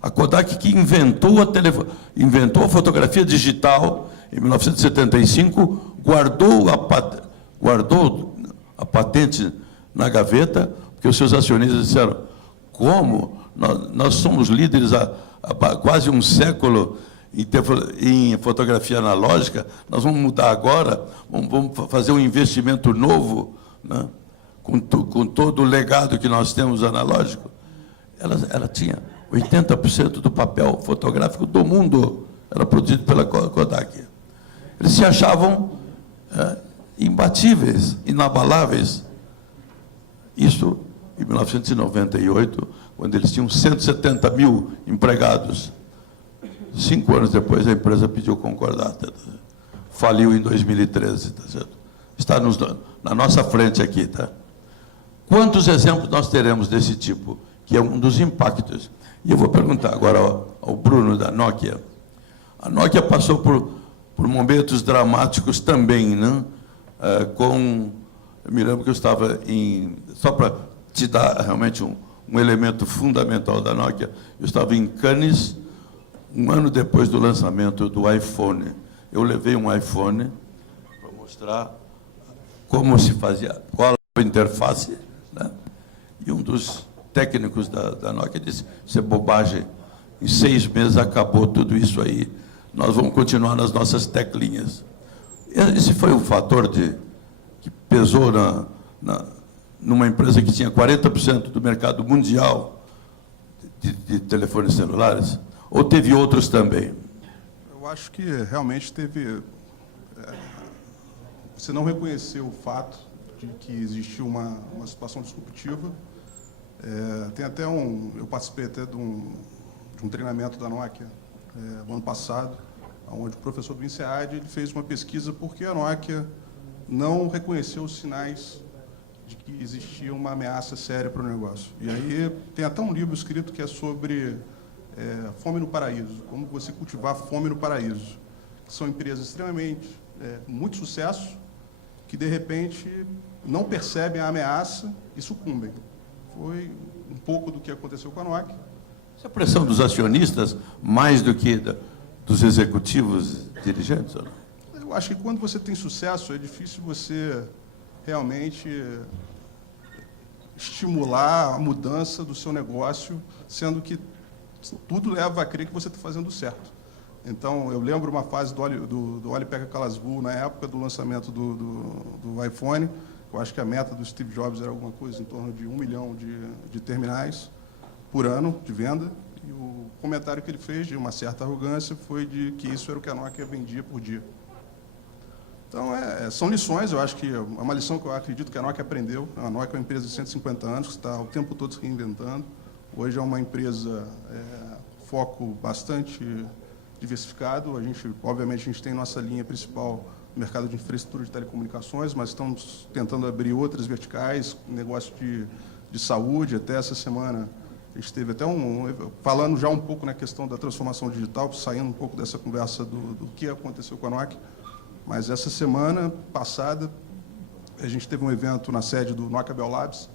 A Kodak, que inventou a fotografia digital em 1975, guardou a patente na gaveta, porque os seus acionistas disseram: como nós somos líderes há quase um século em fotografia analógica, nós vamos mudar agora, vamos fazer um investimento novo, né? com todo o legado que nós temos analógico. Ela tinha 80% do papel fotográfico do mundo, era produzido pela Kodak. Eles se achavam imbatíveis, inabaláveis. Isso em 1998, quando eles tinham 170 mil empregados. 5 anos depois, a empresa pediu concordata. Faliu em 2013, tá certo? Está na nossa frente aqui, tá? Quantos exemplos nós teremos desse tipo, que é um dos impactos? E eu vou perguntar agora ao Bruno, da Nokia. A Nokia passou por momentos dramáticos também, né? Eu me lembro que eu estava só para te dar realmente um elemento fundamental da Nokia, eu estava em Cannes, um ano depois do lançamento do iPhone. Eu levei um iPhone para mostrar como se fazia, qual a interface, né? E um dos técnicos da Nokia disse: isso é bobagem, em 6 meses acabou tudo isso aí, nós vamos continuar nas nossas teclinhas. Esse foi um fator que pesou numa empresa que tinha 40% do mercado mundial de telefones celulares, ou teve outros também? Eu acho que realmente teve... Você não reconheceu o fato de que existiu uma situação disruptiva. Tem até eu participei até de um treinamento da Nokia no ano passado, onde o professor do INSEAD ele fez uma pesquisa porque a Nokia não reconheceu os sinais de que existia uma ameaça séria para o negócio. E aí tem até um livro escrito que é sobre fome no paraíso, como você cultivar fome no paraíso. São empresas extremamente, muito sucesso, que de repente não percebem a ameaça e sucumbem. Foi um pouco do que aconteceu com a Nokia. Essa pressão dos acionistas mais do que dos executivos dirigentes? Eu acho que quando você tem sucesso, é difícil você realmente estimular a mudança do seu negócio, sendo que tudo leva a crer que você está fazendo certo. Então, eu lembro uma fase do Oli-Pekka Kallasvuo, na época do lançamento do iPhone. Eu acho que a meta do Steve Jobs era alguma coisa em torno de 1 milhão de terminais por ano de venda. E o comentário que ele fez, de uma certa arrogância, foi de que isso era o que a Nokia vendia por dia. Então, são lições, eu acho que é uma lição que eu acredito que a Nokia aprendeu. A Nokia é uma empresa de 150 anos, que está o tempo todo se reinventando. Hoje é uma empresa foco bastante diversificado. Obviamente, a gente tem nossa linha principal no mercado de infraestrutura de telecomunicações, mas estamos tentando abrir outras verticais, negócio de saúde. Até essa semana, a gente teve até falando já um pouco na questão da transformação digital, saindo um pouco dessa conversa do que aconteceu com a Nokia. Mas essa semana passada, a gente teve um evento na sede do Nokia Bell Labs,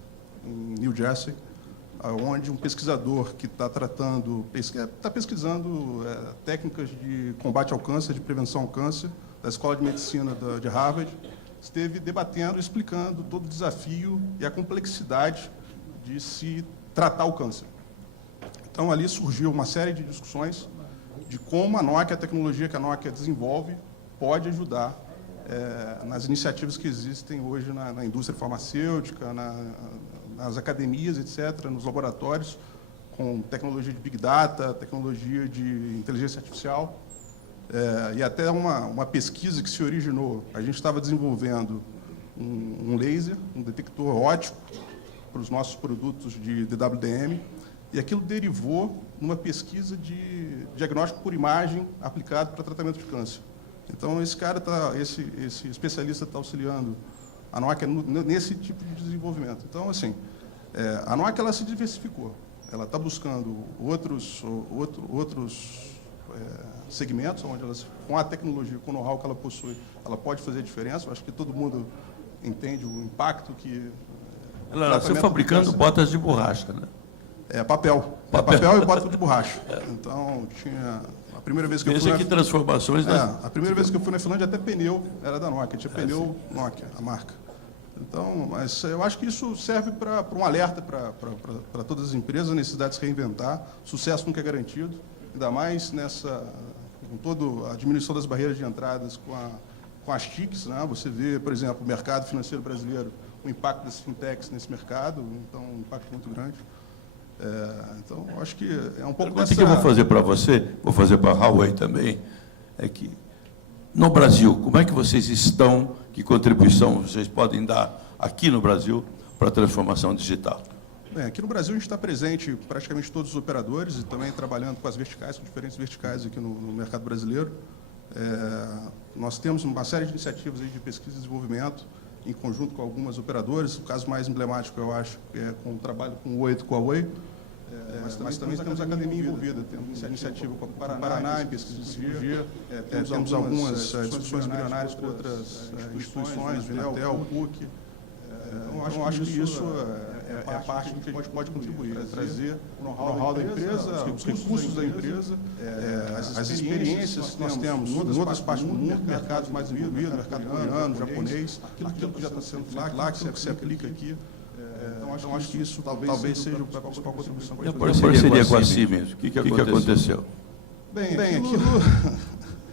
em New Jersey, onde um pesquisador que está pesquisando técnicas de combate ao câncer, de prevenção ao câncer, da Escola de Medicina de Harvard, esteve debatendo, explicando todo o desafio e a complexidade de se tratar o câncer. Então, ali surgiu uma série de discussões de como a tecnologia que a Nokia desenvolve, pode ajudar nas iniciativas que existem hoje na indústria farmacêutica, nas academias, etc., nos laboratórios, com tecnologia de Big Data, tecnologia de inteligência artificial, e até uma pesquisa que se originou. A gente estava desenvolvendo um laser, um detector óptico para os nossos produtos de DWDM, e aquilo derivou numa pesquisa de diagnóstico por imagem aplicado para tratamento de câncer. Então, esse especialista está auxiliando a Nokia nesse tipo de desenvolvimento. Então, assim, a Nokia ela se diversificou. Ela está buscando outros segmentos, onde com a tecnologia, com o know-how que ela possui, ela pode fazer a diferença. Eu acho que todo mundo entende o impacto que... Ela está fabricando botas de borracha, né? Papel. Papel e bota de borracha. Então, a primeira vez que eu fui... que transformações... A primeira vez que eu fui na Finlândia, até pneu era da Nokia. Tinha pneu Nokia, a marca. Então, mas eu acho que isso serve para um alerta para todas as empresas, a necessidade de se reinventar. Sucesso nunca é garantido, ainda mais com toda a diminuição das barreiras de entradas com as TICs, né? Você vê, por exemplo, o mercado financeiro brasileiro, o impacto das fintechs nesse mercado, então um impacto muito grande. Então, eu acho que é um pouco dessa... que eu vou fazer para você, vou fazer para a Huawei também, é que, no Brasil, como é que vocês estão, que contribuição vocês podem dar aqui no Brasil para a transformação digital? Bem, aqui no Brasil a gente está presente em praticamente todos os operadores e também trabalhando com as verticais, com diferentes verticais aqui no mercado brasileiro. Nós temos uma série de iniciativas aí de pesquisa e desenvolvimento, em conjunto com algumas operadoras. O caso mais emblemático, eu acho, é com o trabalho com o Oi do Huawei, mas também temos a academia envolvida. Temos iniciativa com o Paraná em pesquisa de cirurgia, temos algumas discussões milionárias com outras instituições, o Intel, o PUC. Então, eu acho que isso é parte do que a gente pode contribuir, trazer o know-how da empresa, os recursos da empresa, as experiências que nós temos em outras partes do mundo, mercados mais envolvidos, mercado coreano, japonês, aquilo que já está sendo feito lá, que se aplica aqui. Então, acho que isso talvez seja a principal contribuição. E a parceria com a Siemens, o que aconteceu? Bem, aquilo...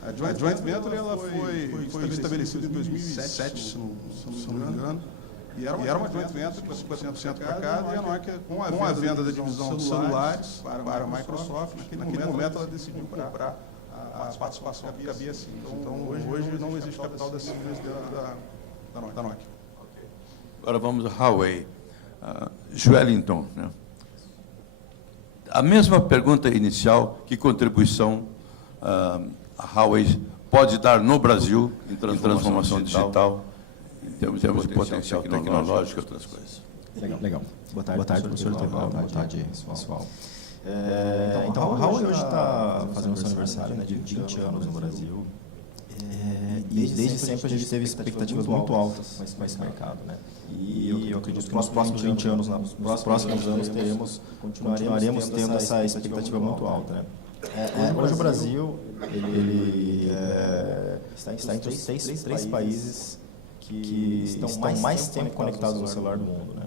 A Joint Venture ela foi estabelecida em 2007, se não me engano. E era uma joint venture com 50% para cada, e a Nokia, com a venda da divisão de celulares para a Microsoft, naquele momento ela decidiu comprar a participação que cabia assim. Então, hoje não existe capital da Siemens dentro da Nokia. Agora vamos a Huawei. Joelinton, né? A mesma pergunta inicial, que contribuição a Huawei pode dar no Brasil em transformação digital, em termos de potencial tecnológico e outras coisas. Legal. Boa tarde, professor Tevaldo. Boa tarde, pessoal. Então, a Huawei hoje está fazendo o seu aniversário, né, de 20 anos no Brasil. E desde sempre a gente teve expectativas muito altas com esse mercado, né? E eu acredito que nos próximos 20 anos, nos próximos anos, continuaremos tendo essa expectativa muito alta, né? Hoje o Brasil está entre os três países que estão mais tempo conectados ao celular do mundo, né?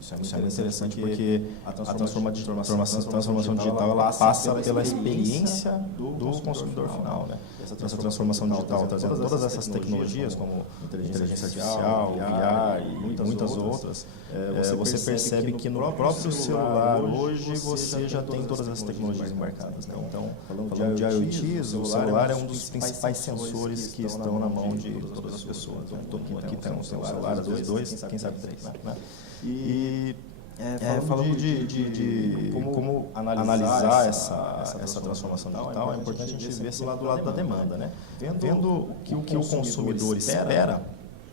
Isso é muito interessante porque a transformação digital ela passa pela experiência do consumidor final, né? Essa transformação digital, trazendo todas essas tecnologias como inteligência artificial, VR e muitas outras, você percebe que no próprio celular hoje você já tem todas essas tecnologias embarcadas, né? Então, falando de IoT, o celular é um dos principais sensores que estão na mão de todas as pessoas, né? Todo mundo aqui tem um celular, às vezes dois, quem sabe três, né? E Falando de como analisar essa transformação digital, é importante a gente ver esse lado da demanda, né? Vendo o que o consumidor espera,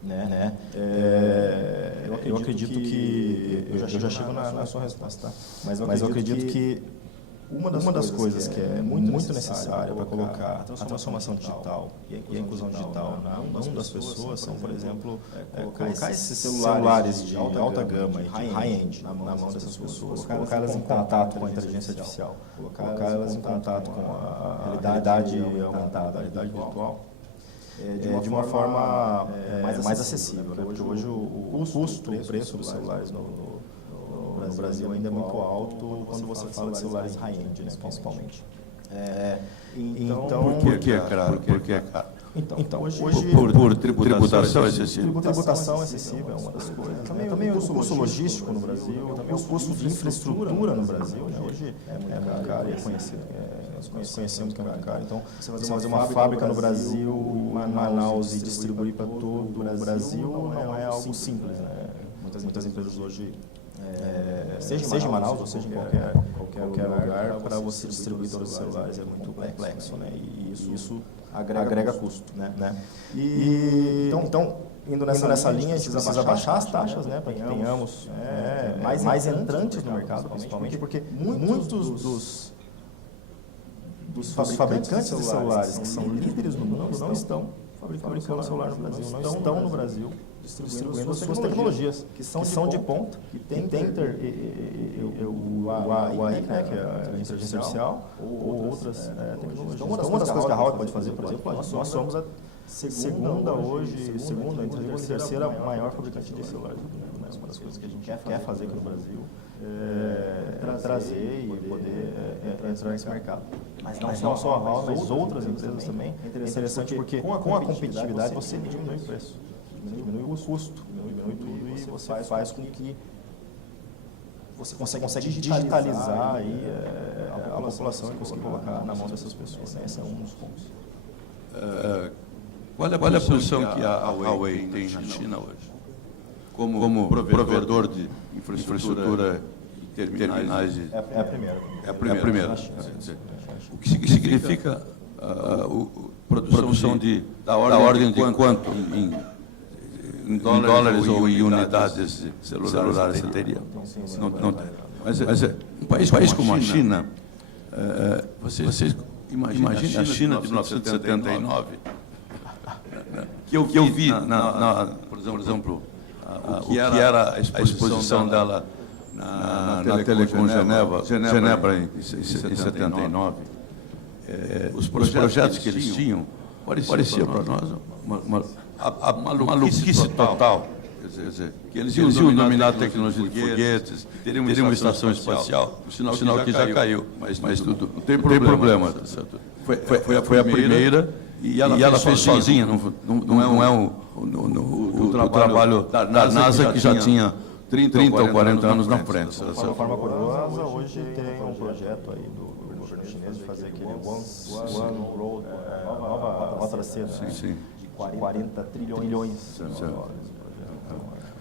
né? Eu acredito que eu já chego na sua resposta, tá? Mas eu acredito que uma das coisas que é muito necessária para colocar a transformação digital e a inclusão digital na mão das pessoas são, por exemplo, colocar esses celulares de alta gama e de high-end na mão dessas pessoas, colocar elas em contato com a inteligência artificial, colocar elas em contato com a realidade aumentada, a realidade virtual, de uma forma mais acessível, né? Porque hoje o preço dos celulares no Brasil ainda é muito alto quando você fala de celulares high-end, né, principalmente. Então, Por que é caro? Porque é caro. Então, hoje Por tributação excessiva. Tributação excessiva é uma das coisas. Também o custo logístico no Brasil, também o custo de infraestrutura no Brasil, né? Hoje é muito caro e é conhecido. Nós conhecemos que é muito caro. Então, você fazer uma fábrica no Brasil, em Manaus, e distribuir para todo o Brasil não é algo simples, né? Muitas empresas hoje, seja em Manaus ou seja em qualquer lugar, para você distribuir todos os celulares é muito complexo, né? E isso agrega custo, né? Então, indo nessa linha, a gente precisa baixar as taxas, né, para que tenhamos mais entrantes no mercado, principalmente, porque muitos dos fabricantes de celulares que são líderes no mundo não estão fabricando celular no Brasil, não estão no Brasil distribuindo as suas tecnologias, que são de ponta, que tem o AI, né, que é a inteligência artificial, ou outras tecnologias. Então, uma das coisas que a Huawei pode fazer, por exemplo, nós somos a segunda, entre a terceira maior fabricante de celulares do mundo, né? Uma das coisas que a gente quer fazer aqui no Brasil é trazer e poder entrar nesse mercado. Mas não só a Huawei, mas outras empresas também. É interessante porque com a competitividade você diminui o preço, diminui o custo, diminui tudo, e você faz com que você consegue digitalizar aí, a população e conseguir colocar na mão dessas pessoas, né? Esse é um dos pontos. Qual é a posição que a Huawei tem na China hoje? Como provedor de infraestrutura e terminais? É a primeira. É a primeira. O que significa a produção da ordem de quanto em dólares ou em unidades celulares você teria? Não tem. Mas um país como a China, vocês imaginem a China de 1979, que eu vi, por exemplo, o que era a exposição dela na Telecom Genebra em 79, os projetos que eles tinham pareciam para nós uma maluquice total. Quer dizer, que eles iam dominar a tecnologia de foguetes, teriam uma estação espacial, o sinal que já caiu, mas tudo, não tem problema. Foi a primeira e ela fez sozinha, não é o trabalho da NASA, que já tinha 30 ou 40 anos na frente. De uma forma curiosa, hoje tem um projeto aí do governo chinês de fazer aquele One Road, nova rota da seda, de 40 trilhões de dólares.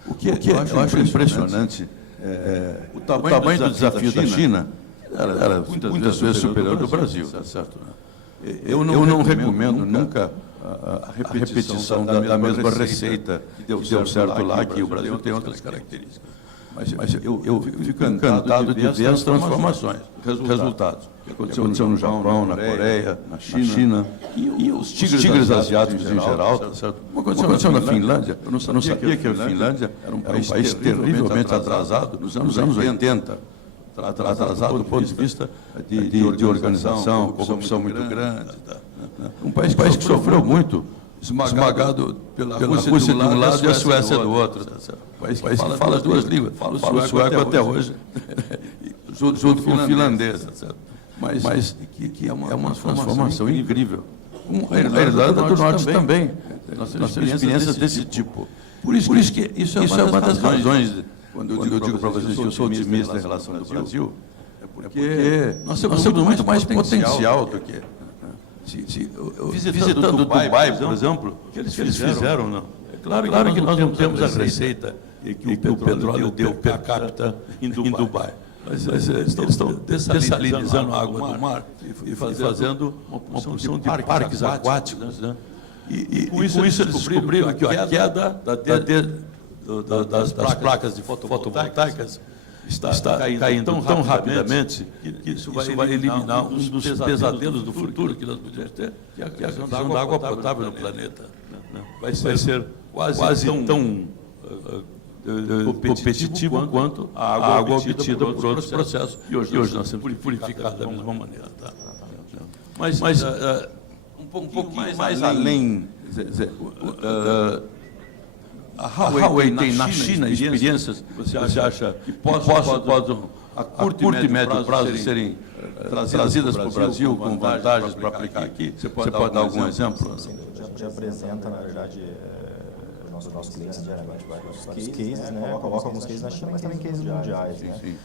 O que eu acho impressionante o tamanho do desafio da China era muitas vezes superior ao do Brasil, certo? Eu não recomendo nunca a repetição da mesma receita que deu certo lá, que o Brasil tem outras características. Mas eu fico encantado de ver as transformações, resultados. O que aconteceu no Japão, na Coreia, na China, e os tigres asiáticos em geral. Certo? O que aconteceu na Finlândia, eu não sabia que a Finlândia era um país terrivelmente atrasado nos anos 80. Atrasado do ponto de vista de organização, corrupção muito grande. Um país que sofreu muito, esmagado pela Rússia de um lado e a Suécia do outro. Um país que fala as duas línguas, fala o sueco até hoje, junto com o finlandês. Mas que é uma transformação incrível. A Irlanda do Norte também. Nós temos experiências desse tipo. Por isso que isso é uma das razões. Quando eu digo para vocês que eu sou otimista em relação ao Brasil, é porque nós temos muito mais potencial do que... Visitando Dubai, por exemplo, o que eles fizeram, não? É claro que nós não temos a receita e que o petróleo deu per capita em Dubai. Mas eles estão dessalinizando a água do mar e fazendo uma porção de parques aquáticos, né? E com isso eles descobriram que a queda das placas de fotovoltaicas está caindo tão rapidamente que isso vai eliminar um dos pesadelos do futuro que nós podemos ter, que é a questão da água potável no planeta. Vai ser quase tão competitivo quanto a água obtida por outros processos, e hoje nós temos que purificar da mesma maneira. Tá? Mas um pouquinho mais além, a Huawei tem na China experiências, você acha que possam, a curto e médio prazo, serem trazidas para o Brasil com vantagens para aplicar aqui? Você pode dar algum exemplo? A gente apresenta, na verdade, nossos clientes diariamente vários cases, né? Coloca alguns cases na China, mas também cases mundiais. Né?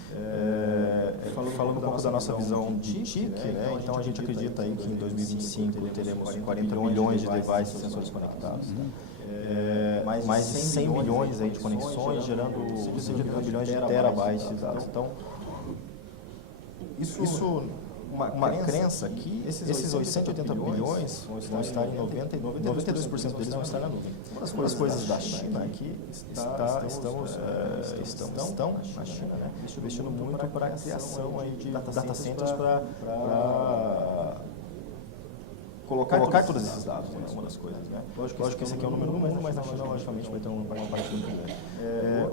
Falando um pouco da nossa visão de TIC, né? Então a gente acredita aí que em 2025 teremos 40 milhões de devices sensores conectados. Mais 100 milhões aí de conexões, gerando 180 bilhões de terabytes de dados. Então, isso uma crença que esses 880 bilhões vão estar em 92% deles vão estar na nuvem. Uma das coisas da China é que estão na China, né, investindo muito para a criação aí de data centers para colocar todos esses dados, né, uma das coisas. Né? Lógico que esse aqui é um número, mas na China, logicamente, vai ter uma parte muito grande.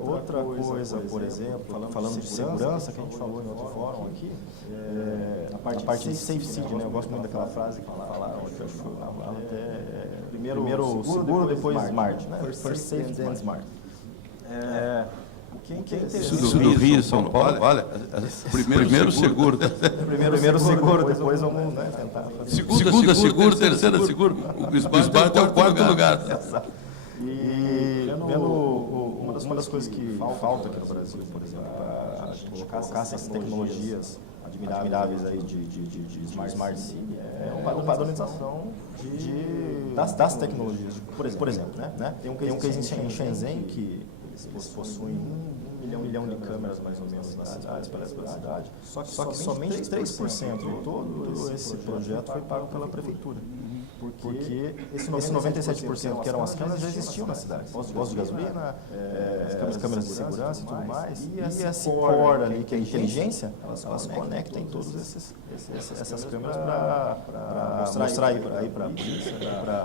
Outra coisa, por exemplo, falando de segurança, que a gente falou em outro fórum aqui, a parte de safe seed, né? Eu gosto muito daquela frase que falaram, que eu acho até primeiro seguro, depois smart, né? First safe, then smart. Isso do Rio e São Paulo, olha, primeiro seguro. Primeiro seguro, depois vamos, né, tentar fazer. Segunda seguro, terceira seguro. O Smart é o quarto lugar. E uma das coisas que falta aqui no Brasil, por exemplo, para colocar essas tecnologias admiráveis aí de Smart City, é uma padronização das tecnologias. Por exemplo, né? Tem um case em Shenzhen que eles possuem 1 milhão de câmeras mais ou menos nas cidades, pela cidade, só que somente 3% de todo esse projeto foi pago pela prefeitura. Porque esse 97% que eram as câmeras já existiam na cidade. Postos de gasolina, as câmeras de segurança e tudo mais. E esse core ali, que é a inteligência, elas conectam todas essas câmeras para mostrar aí para a polícia,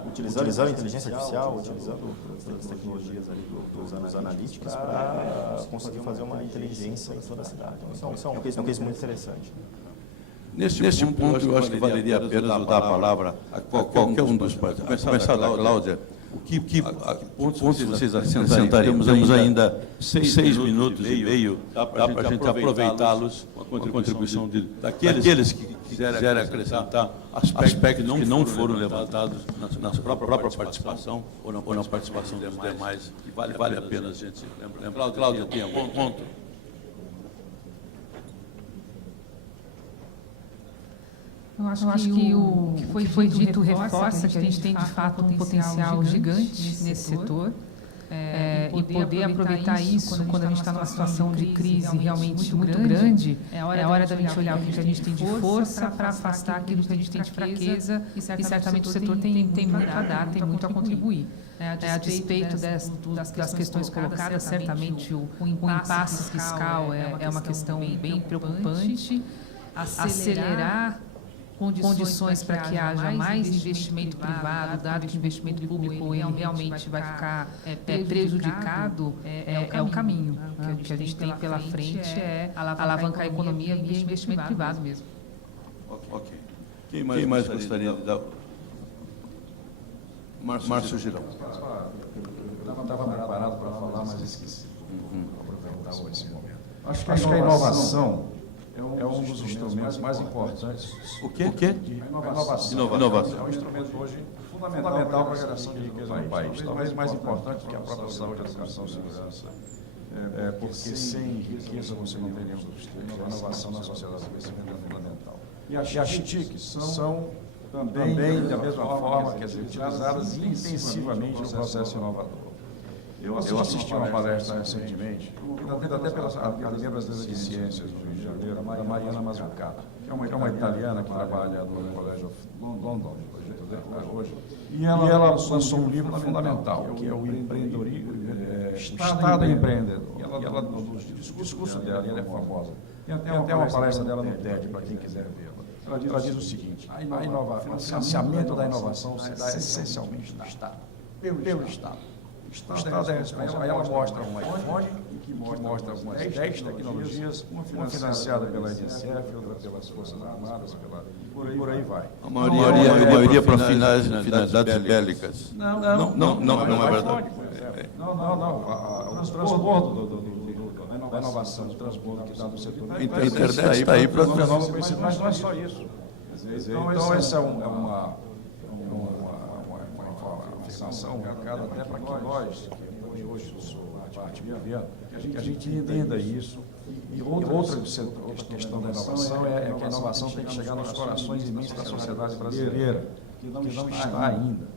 utilizando a inteligência artificial, utilizando as tecnologias ali dos analíticos para conseguir fazer uma inteligência em toda a cidade. Então, isso é um case muito interessante. Neste ponto, eu acho que valeria a pena dar a palavra a qualquer um dos participantes. Começar da Cláudia. Que pontos vocês acrescentariam? Temos ainda 6 minutos e meio para a gente aproveitá-los com a contribuição daqueles que quiserem acrescentar aspectos que não foram levantados na própria participação ou na participação dos demais. E vale a pena a gente lembrar. Cláudia, tem algum ponto? Eu acho que o que foi dito reforça que a gente tem, de fato, um potencial gigante nesse setor e poder aproveitar isso quando a gente está numa situação de crise realmente muito grande. É hora da gente olhar o que a gente tem de força para afastar aquilo que a gente tem de fraqueza e certamente o setor tem muito a dar, tem muito a contribuir. A despeito das questões colocadas, certamente o impasse fiscal é uma questão bem preocupante. Acelerar condições para que haja mais investimento privado, dado que o investimento público realmente vai ficar prejudicado, é o caminho. O que a gente tem pela frente é alavancar a economia via investimento privado mesmo. Ok. Quem mais gostaria de dar? Márcio Girão. Eu não estava preparado para falar, mas esqueci. Aproveitar esse momento. Acho que a inovação é um dos instrumentos mais importantes. O quê? Inovação. É um instrumento hoje fundamental para a geração de riqueza no país. Talvez mais importante que a própria saúde, educação e segurança. Porque sem riqueza você não teria indústria. A inovação na sociedade é fundamental. E as TICs são também, da mesma forma, quer dizer, utilizadas intensivamente no processo inovador. Eu assisti uma palestra recentemente, promovida até pela Academia Brasileira de Ciências do Rio de Janeiro, da Mariana Mazzucato, que é uma italiana que trabalha no College of London hoje. E ela lançou um livro fundamental, que é o Empreendedorismo, Estado Empreendedor. E ela, no discurso dela, ela é famosa. Tem até uma palestra dela no TED, para quem quiser vê-la. Ela diz o seguinte: o financiamento da inovação se dá essencialmente do Estado, pelo Estado. O Estado é responsável. Aí ela mostra um iPhone, que mostra algumas 10 tecnologias, uma financiada pela EDCF, outra pelas Forças Armadas, por aí vai. A maioria para finalidades bélicas. Não é verdade. O transbordo da inovação, o transbordo que está no setor. A internet está aí para... Mas não é só isso. Então, essa é uma afirmação marcada até para que nós, que hoje sou a parte governo, que a gente entenda isso. E outra questão da inovação é que a inovação tem que chegar nos corações e mentes da sociedade brasileira, que não está ainda.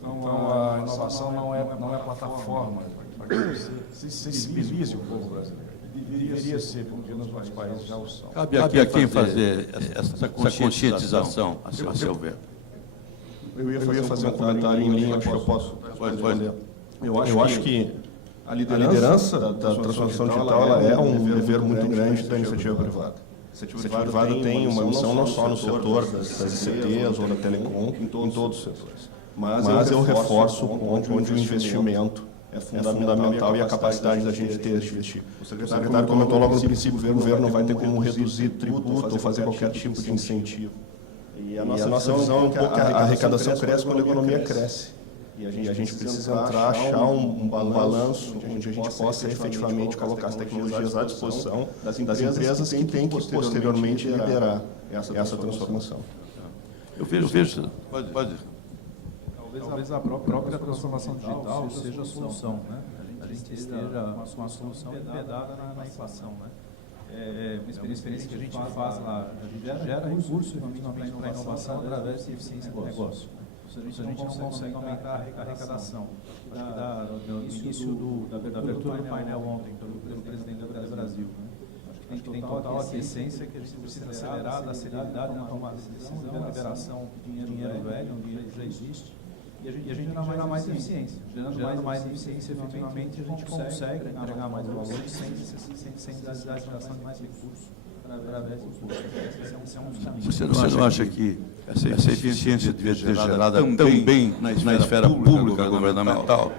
Então, a inovação não é plataforma para que você sensibilize o povo brasileiro. Deveria ser, porque nos outros países já o são. Cabe aqui a quem fazer essa conscientização, a seu ver. Eu ia fazer um comentário em linha, acho que eu posso responder. Eu acho que a liderança da transformação digital ela é um dever muito grande da iniciativa privada. A iniciativa privada tem uma missão não só no setor das ICTs ou da telecom, em todos os setores. Mas eu reforço o ponto onde o investimento é fundamental e a capacidade da gente ter de investir. O secretário comentou logo no princípio que o governo não vai ter como reduzir tributo ou fazer qualquer tipo de incentivo. E a nossa visão é um pouco que a arrecadação cresce quando a economia cresce. E a gente precisa achar um balanço onde a gente possa efetivamente colocar as tecnologias à disposição das empresas que têm que posteriormente liderar essa transformação. Eu vejo. Pode. Talvez a própria transformação digital seja a solução, né? A gente esteja com a solução embedada na inflação, né? É uma experiência que a gente faz lá, a gente gera recursos para a inovação através de eficiência do negócio. Se a gente não consegue aumentar a arrecadação, no início da abertura do painel ontem pelo presidente do Brasil, né? Acho que tem total aquiescência que a gente precisa acelerar da celeridade na tomada de decisão, na liberação de dinheiro velho, um dinheiro que já existe. E a gente gera mais eficiência. Gerando mais eficiência, efetivamente, a gente consegue entregar mais valor sem necessidade de geração de mais recursos através do custo. Esse é um dos caminhos. Você não acha que essa eficiência devia ser gerada também na esfera pública governamental?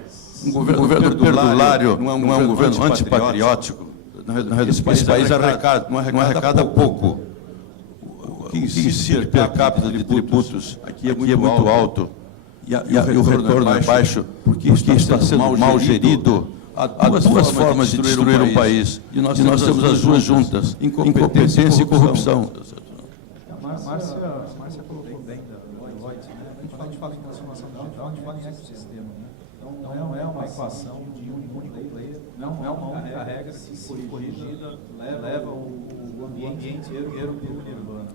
Um governo perdulário não é um governo antipatriótico. Esse país não arrecada pouco. O que incide per capita de tributos aqui é muito alto. E o retorno é baixo, porque está sendo mal gerido. Há duas formas de destruir um país, e nós temos as duas juntas, incompetência e corrupção. A Márcia colocou bem da Deloitte, né? Quando a gente fala em transformação digital, a gente fala em ecossistema, né? Então, não é uma equação de um único player, não é uma única regra que, se corrigida, leva o ambiente inteiro para o nirvana.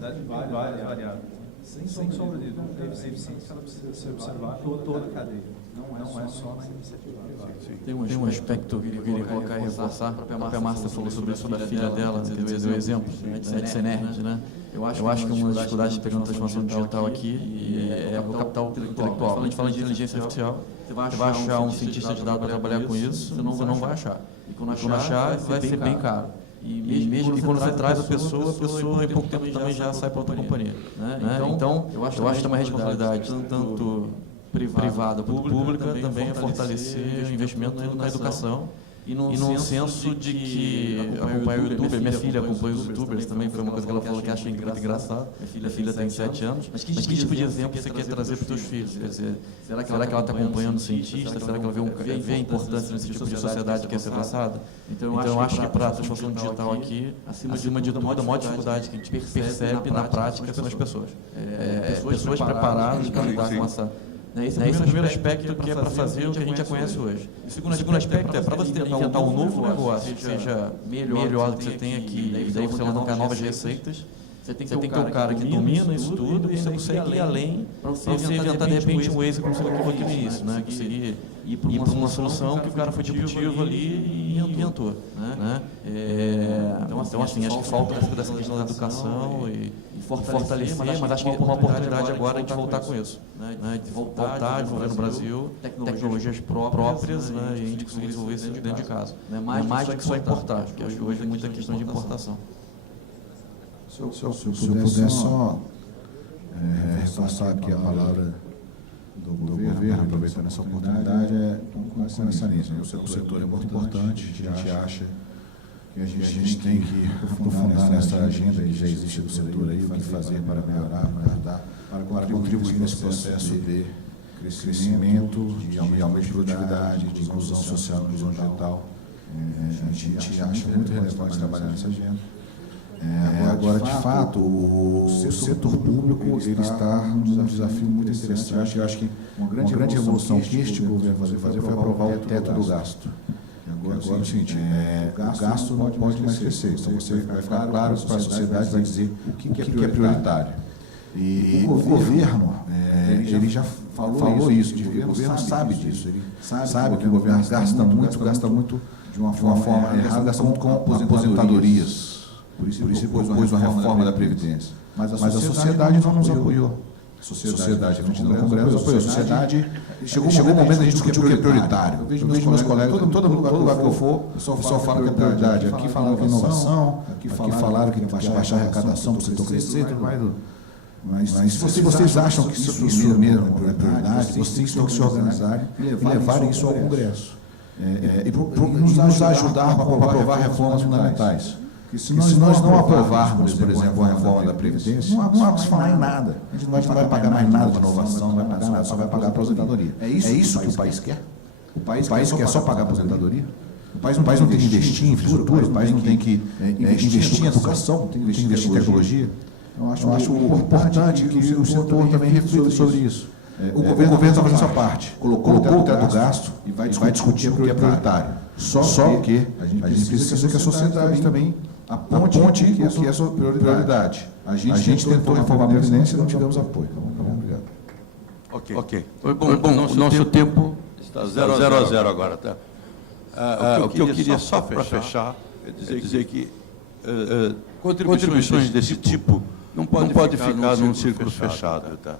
Dá de várias variáveis. Sem sombra de dúvida, a eficiência ela precisa ser observada toda a cadeia. Não é só na iniciativa privada. Tem um aspecto que eu queria colocar e reforçar. A própria Márcia falou sobre a filha dela, deu exemplo, de ser nerd, né? Eu acho que uma das dificuldades de pegar uma transformação digital aqui é o capital intelectual. Quando a gente fala de inteligência artificial, você vai achar um cientista de dados para trabalhar com isso, você não vai achar. E quando achar, vai ser bem caro. E mesmo quando você traz a pessoa em pouco tempo também já sai para outra companhia. Né? Então, eu acho que tem uma responsabilidade tanto privada quanto pública também é fortalecer o investimento na educação e num senso de que acompanha o YouTuber, minha filha acompanha os YouTubers também, foi uma coisa que ela falou que acha muito engraçado. Minha filha tem 7 anos, mas que tipo de exemplo você quer trazer para os seus filhos? Quer dizer, será que ela está acompanhando o cientista? Será que ela vê a importância nesse tipo de sociedade que quer ser traçada? Então eu acho que para a transformação digital aqui, acima de tudo, a maior dificuldade que a gente percebe na prática são as pessoas. Pessoas preparadas para lidar com essa... Esse é o primeiro aspecto que é para fazer o que a gente já conhece hoje. O segundo aspecto é para você tentar um novo negócio, que seja melhor do que você tem aqui, e daí você alavancar novas receitas, Você tem que ter um cara que domina isso tudo e você consegue ir além para você inventar, de repente, um Waze, como você colocou aqui no início, né? Que seria ir para uma solução que o cara foi disruptivo ali e inventou, né? Então, assim, acho que falta dessa questão da educação e fortalecer, mas acho que é uma oportunidade agora de voltar com isso, né? De voltar a desenvolver no Brasil tecnologias próprias, né? E a gente conseguir desenvolver isso dentro de casa. Mais do que só importar, porque acho que hoje é muita questão de importação. Se eu puder só reforçar aqui a palavra do governo, aproveitando essa oportunidade, com essa linha. O setor é muito importante, a gente acha que a gente tem que aprofundar nessa agenda que já existe do setor aí, o que fazer para melhorar, para contribuir nesse processo de crescimento, de aumento de produtividade, de inclusão social, inclusão digital. A gente acha muito relevante trabalhar nessa agenda. Agora, de fato, o setor público ele está num desafio muito interessante. Eu acho que uma grande evolução que este governo vai fazer foi aprovar o teto do gasto. Agora é o seguinte, o gasto não pode mais crescer. Então, você vai ficar claro para a sociedade, vai dizer o que é prioritário. E o governo, ele já falou isso, o governo sabe disso. Ele sabe que o governo gasta muito de uma forma errada, gasta muito com aposentadorias. Por isso propôs uma reforma da Previdência. Mas a sociedade não nos apoiou. A sociedade, a frente do Congresso apoiou. A sociedade, chegou o momento de a gente discutir o que é prioritário. Eu vejo meus colegas, todo lugar que eu for, o pessoal fala que é prioridade. Aqui falaram que é inovação, aqui falaram que baixar a arrecadação para o setor crescer, tudo mais. Mas se vocês acham que isso mesmo é prioridade, vocês têm que se organizarem e levarem isso ao Congresso. E nos ajudar a aprovar reformas fundamentais. E se nós não aprovarmos, por exemplo, a reforma da Previdência, não há que se falar em nada. A gente não vai pagar mais nada de inovação, não vai pagar nada, só vai pagar a aposentadoria. É isso que o país quer? O país quer só pagar a aposentadoria? O país não tem que investir em infraestrutura, o país não tem que investir em educação, tem que investir em tecnologia. Eu acho importante que o setor também reflita sobre isso. O governo está fazendo sua parte, colocou o teto do gasto e vai discutir o que é prioritário. Só que a gente precisa que a sociedade também aponte o que é a sua prioridade. A gente tentou reformar a Previdência e não tivemos apoio. Tá bom, obrigado. Ok. Bom, nosso tempo está 0-0 agora. Tá? O que eu queria só para fechar é dizer que contribuições desse tipo não pode ficar num círculo fechado. Tá?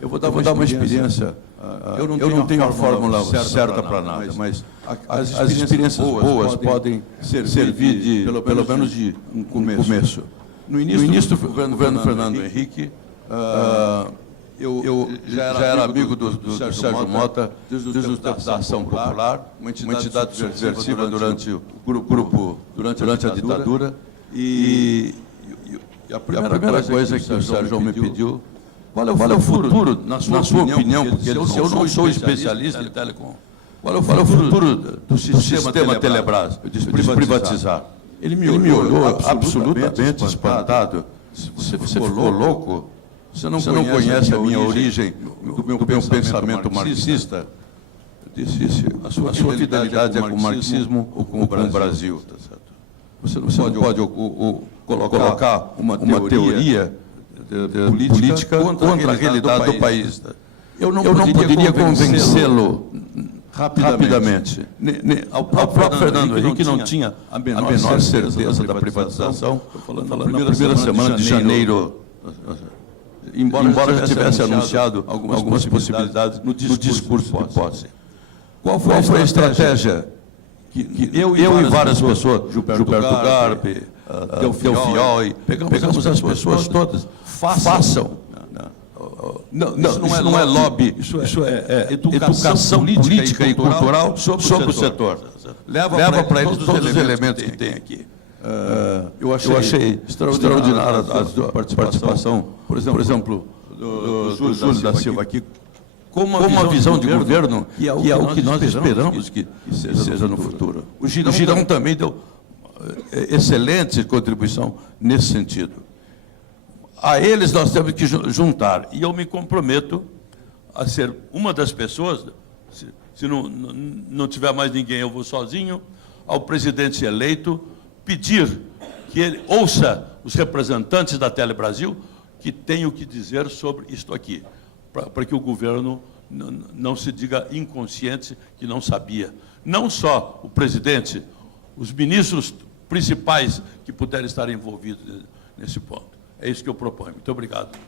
Eu vou dar uma experiência. Eu não tenho a fórmula certa para nada, mas as experiências boas podem servir de, pelo menos de um começo. No início do governo Fernando Henrique, eu já era amigo do Sérgio Mota, desde o tempo da Ação Popular, uma entidade subversiva durante a ditadura. E a primeira coisa que o Sérgio me pediu: qual é o futuro, na sua opinião, porque se eu não sou especialista em telecom, qual é o futuro do sistema Telebrás? Eu disse privatizar. Ele me olhou absolutamente espantado. Você ficou louco? Você não conhece a minha origem, do meu pensamento marxista? Eu disse, a sua fidelidade é com o marxismo ou com o Brasil? Tá certo? Você não pode colocar uma teoria política contra a realidade do país. Eu não poderia convencê-lo rapidamente. O próprio Fernando Henrique não tinha a menor certeza da privatização. Estou falando na primeira semana de janeiro, embora já tivesse anunciado algumas possibilidades no discurso de posse. Qual foi a estratégia que eu e várias pessoas, Gilberto Garbi, Delfiol, pegamos as pessoas todas, façam. Isso não é lobby, isso é educação política e cultural sobre o setor. Leva para eles todos os elementos que tem aqui. Eu achei extraordinária a participação, por exemplo, do Júlio da Silva aqui, com uma visão de governo que é o que nós esperamos que seja no futuro. O Girão também deu excelente contribuição nesse sentido. A eles nós temos que juntar, e eu me comprometo a ser uma das pessoas, se não tiver mais ninguém, eu vou sozinho, ao presidente eleito, pedir que ele ouça os representantes da Telebrasil, que têm o que dizer sobre isto aqui, para que o governo não se diga inconsciente que não sabia. Não só o presidente, os ministros principais que puderem estar envolvidos nesse ponto. É isso que eu proponho. Muito obrigado.